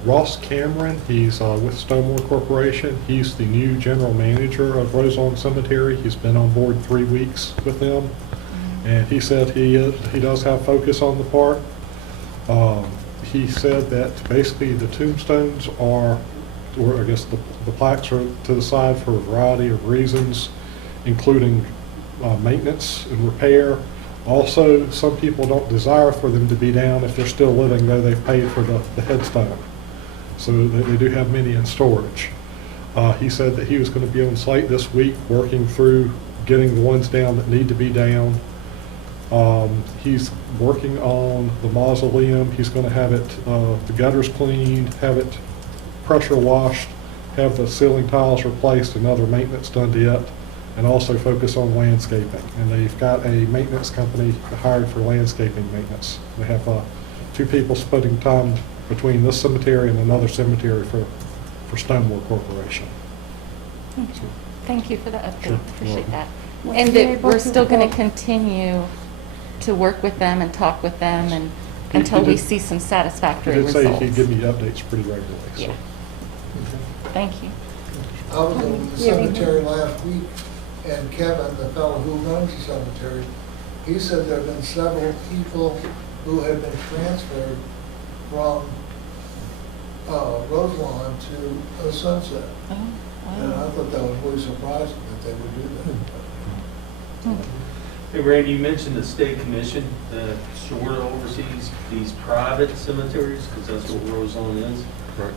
Ross Cameron. He's with Stonemore Corporation. He's the new general manager of Roselawn Cemetery. He's been on board 3 weeks with them, and he said he does have focus on the park. He said that basically the tombstones are, or I guess the plaques are to the side for a variety of reasons, including maintenance and repair. Also, some people don't desire for them to be down if they're still living, though they've paid for the headstone. So they do have many in storage. He said that he was going to be on site this week working through getting the ones down that need to be down. He's working on the mausoleum. He's going to have it, the gutters cleaned, have it pressure washed, have the ceiling tiles replaced and other maintenance done to it, and also focus on landscaping. And they've got a maintenance company hired for landscaping maintenance. They have 2 people splitting time between this cemetery and another cemetery for Stonemore Corporation. Okay. Thank you for the update. Sure. Appreciate that. Was And he that able we're to still going help? to continue to work with them and talk with them and until we see some He satisfactory did say results. he'd give me updates pretty regularly. So. Yeah. Thank you. I was in the cemetery last week, and Kevin, the fellow who runs the cemetery, he said there have been several people who have been transferred from Roselawn to Sunset. Oh, And I wow. thought that was really surprising that they would do that. Hey, Randy, you mentioned the state commission that sort of oversees these private cemeteries, because that's what Roselawn is. Right.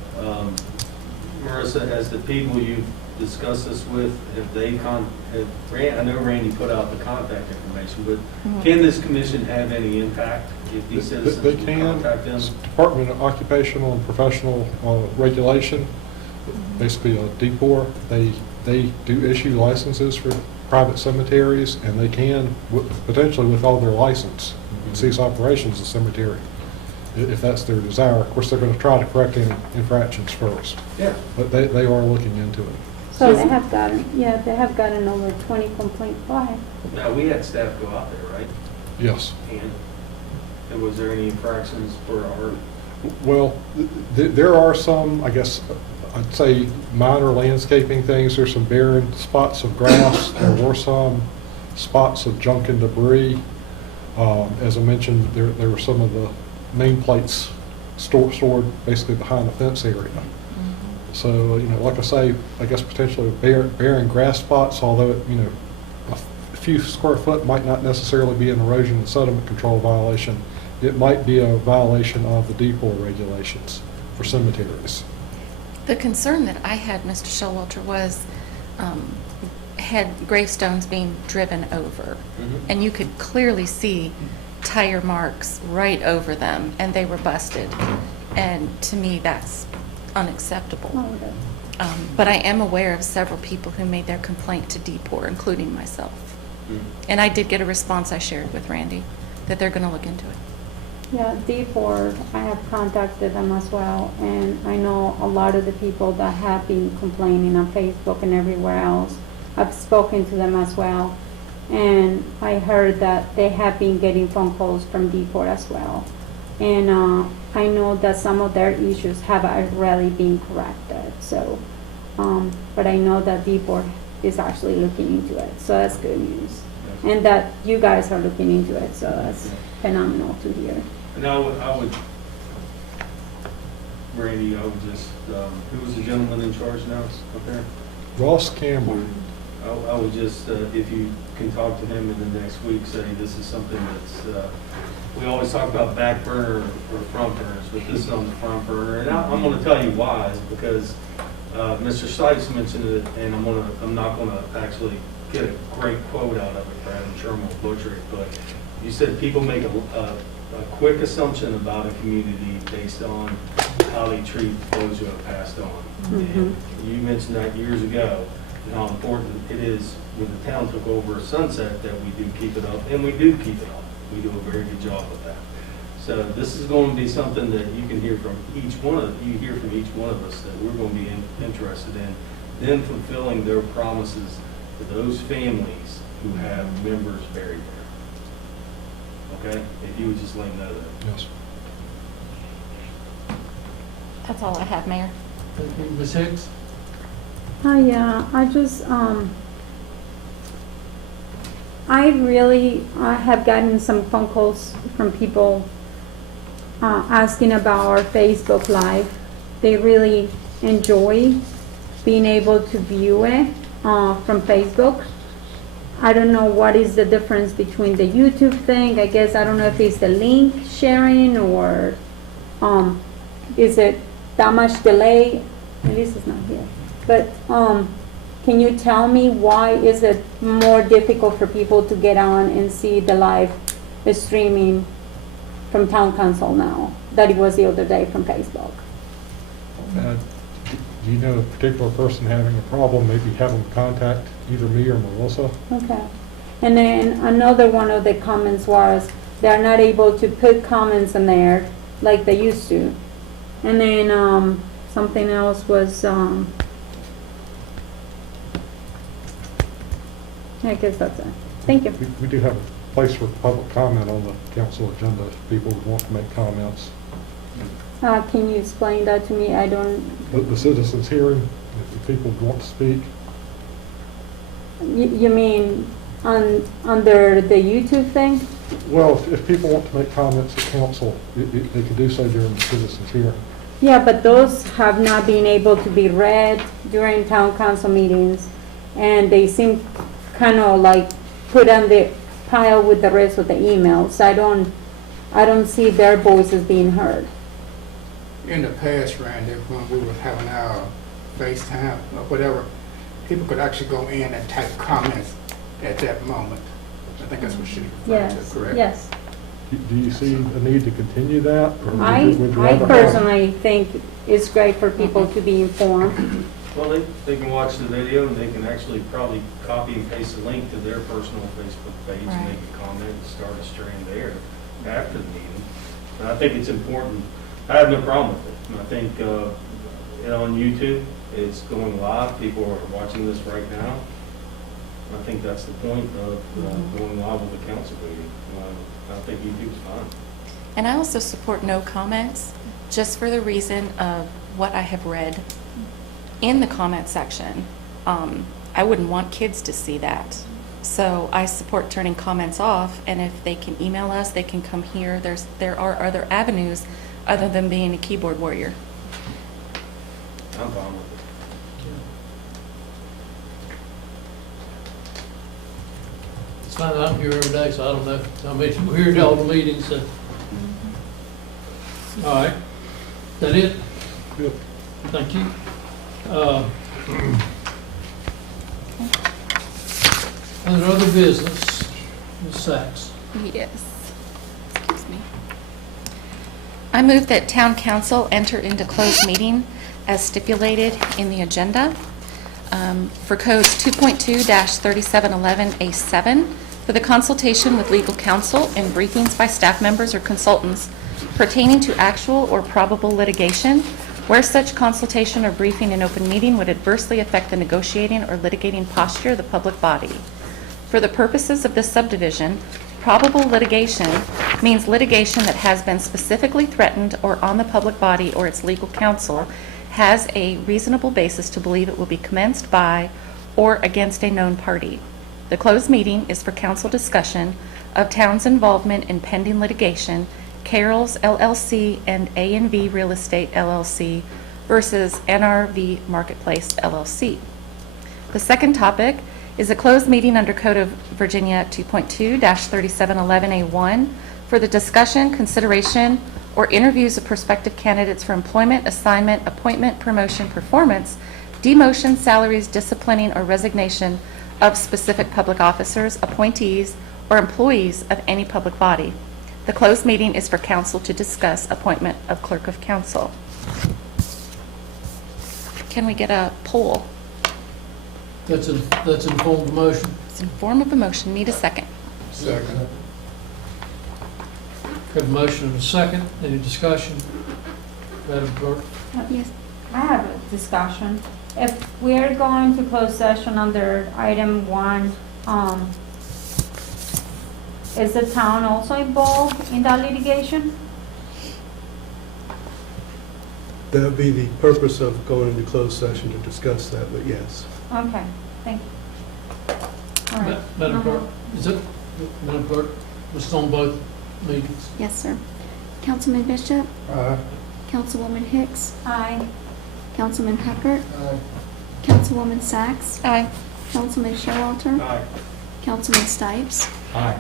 Marissa, has the people you've discussed this with, have they I know Randy put out the contact information, but can this commission have any impact if these citizens They will can. contact them? It's Department of Occupational and Professional Regulation, basically a DPOR. They do issue licenses for private cemeteries, and they can potentially withhold their license and cease operations of cemetery if that's their desire. Of course, they're going to try to correct any infractions first. Yeah. But they are looking into it. So they have gotten over 20 complaints. Go ahead. Now, we had staff go out there, right? Yes. And was there any infractions for our? Well, there are some, I guess, I'd say minor landscaping things. There's some barren spots of grass. There were some spots of junk and debris. As I mentioned, there were some of the nameplates stored basically behind the fence area. So, like I say, I guess potentially barren grass spots, although, a few square foot might not necessarily be an erosion and sediment control violation. It might be a violation of the depot regulations for cemeteries. The concern that I had, Mr. Showalter, was had gravestones being driven over. And you could clearly see tire marks right over them, and they were busted. And to me, that's unacceptable. But I am aware of several people who made their complaint to DPOR, including myself. And I did get a response I shared with Randy, that they're going to look into it. Yeah, DPOR, I have contacted them as well, and I know a lot of the people that have been complaining on Facebook and everywhere else. I've spoken to them as well, and I heard that they have been getting phone calls from DPOR as well. And I know that some of their issues have already been corrected, so, but I know that DPOR is actually looking into it, so that's good news. And that you guys are looking into it, so that's phenomenal to hear. And I would, Randy, I would just, who was the gentleman in charge now up there? Ross Campbell. I would just, if you can talk to him in the next week, say this is something that's, we always talk about back burner or front burners, but this is on the front burner. And I'm going to tell you why, is because Mr. Sykes mentioned it, and I'm not going to actually get a great quote out of it, Brad. I'm sure I'm going to butcher it, but you said people make a quick assumption about a community based on how they treat those who have passed on. And you mentioned that years ago, and how important it is when the town took over Sunset that we do keep it up, and we do keep it up. We do a very good job of that. So this is going to be something that you can hear from each one of us that we're going to be interested in, then fulfilling their promises to those families who have members buried there. Okay? If you would just let them know that. Yes. That's all I have, Mayor. Thank you. Ms. Hicks? Yeah, I just, I have gotten some phone calls from people asking about our Facebook Live. They really enjoy being able to view it from Facebook. I don't know what is the difference between the YouTube thing. I guess I don't know if it's the link sharing or is it that much delay? At least it's not here. But can you tell me why is it more difficult for people to get on and see the live streaming from Town Council now that it was the other day from Facebook? Do you know a particular person having a problem, maybe have them contact either me or Melissa? Okay. And then another one of the comments was they're not able to put comments in there like they used to. And then something else was, I guess that's it. Thank you. We do have a place for public comment on the council agenda if people want to make comments. Can you explain that to me? I don't. The citizens hearing, if people want to speak. You mean under the YouTube thing? Well, if people want to make comments at council, they can do so during the citizens hearing. Yeah, but those have not been able to be read during town council meetings, and they seem kind of like put on the pile with the rest of the emails. I don't see their voices being heard. In the past, Randy, when we were having our FaceTime or whatever, people could actually go in and type comments at that moment. I think that's what she referred to, correct? Yes. Do you see a need to continue that? Or I would you rather have- personally think it's great for people to be informed. Well, they can watch the video and they can actually probably copy and paste a link to their personal Facebook page and they can comment and start a stream there after the meeting. And I think it's important. I have no problem with it. And I think on YouTube, it's going live. People are watching this right now. I think that's the point of going live with the council meeting. I think YouTube's fine. And I also support no comments, just for the reason of what I have read in the comment section. I wouldn't want kids to see that. So I support turning comments off, and if they can email us, they can come here. There are other avenues other than being a keyboard warrior. I'm fine with it. It's fine, I'm here every day, so I don't know how many people here at all the meetings, so. All right, is that it? Yep. Thank you. Under other business, Ms. Sachs. Yes. Excuse me. I move that town council enter into closed meeting as stipulated in the agenda for codes 2.2-3711A7 for the consultation with legal counsel and briefings by staff members or consultants pertaining to actual or probable litigation where such consultation or briefing in open meeting would adversely affect the negotiating or litigating posture of the public body. For the purposes of this subdivision, probable litigation means litigation that has been specifically threatened or on the public body or its legal counsel has a reasonable basis to believe it will be commenced by or against a known party. The closed meeting is for council discussion of town's involvement in pending litigation, Carroll's LLC and A&V Real Estate LLC versus NRV Marketplace LLC. The second topic is a closed meeting under Code of Virginia 2.2-3711A1 for the discussion, consideration, or interviews of prospective candidates for employment, assignment, appointment, promotion, performance, demotion, salaries, disciplining, or resignation of specific public officers, appointees, or employees of any public body. The closed meeting is for council to discuss appointment of clerk of council. Can we get a poll? That's in form of motion. It's in form of a motion. Need a second. Second. Have a motion and a second. Any discussion? Madam Clerk? Yes, I have a discussion. If we're going to close session under item 1, is the town also involved in that litigation? That would be the purpose of going into closed session to discuss that, but yes. Okay, thank you. All right. Madam Clerk, is it, Madam Clerk, was on both meetings? Yes, sir. Councilman Bishop? Councilwoman Hicks? Aye. Councilman Hubbard? Councilwoman Sachs? Aye. Councilman Showalter? Aye. Councilman Stipes? Aye.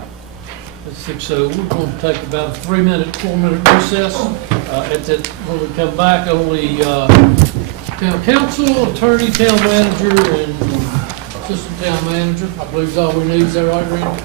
At 6:00, we're going to take about a 4-minute recess. When we come back, only town council, attorney, town manager, and assistant town manager. I believe is all we need. Is that right, Randy?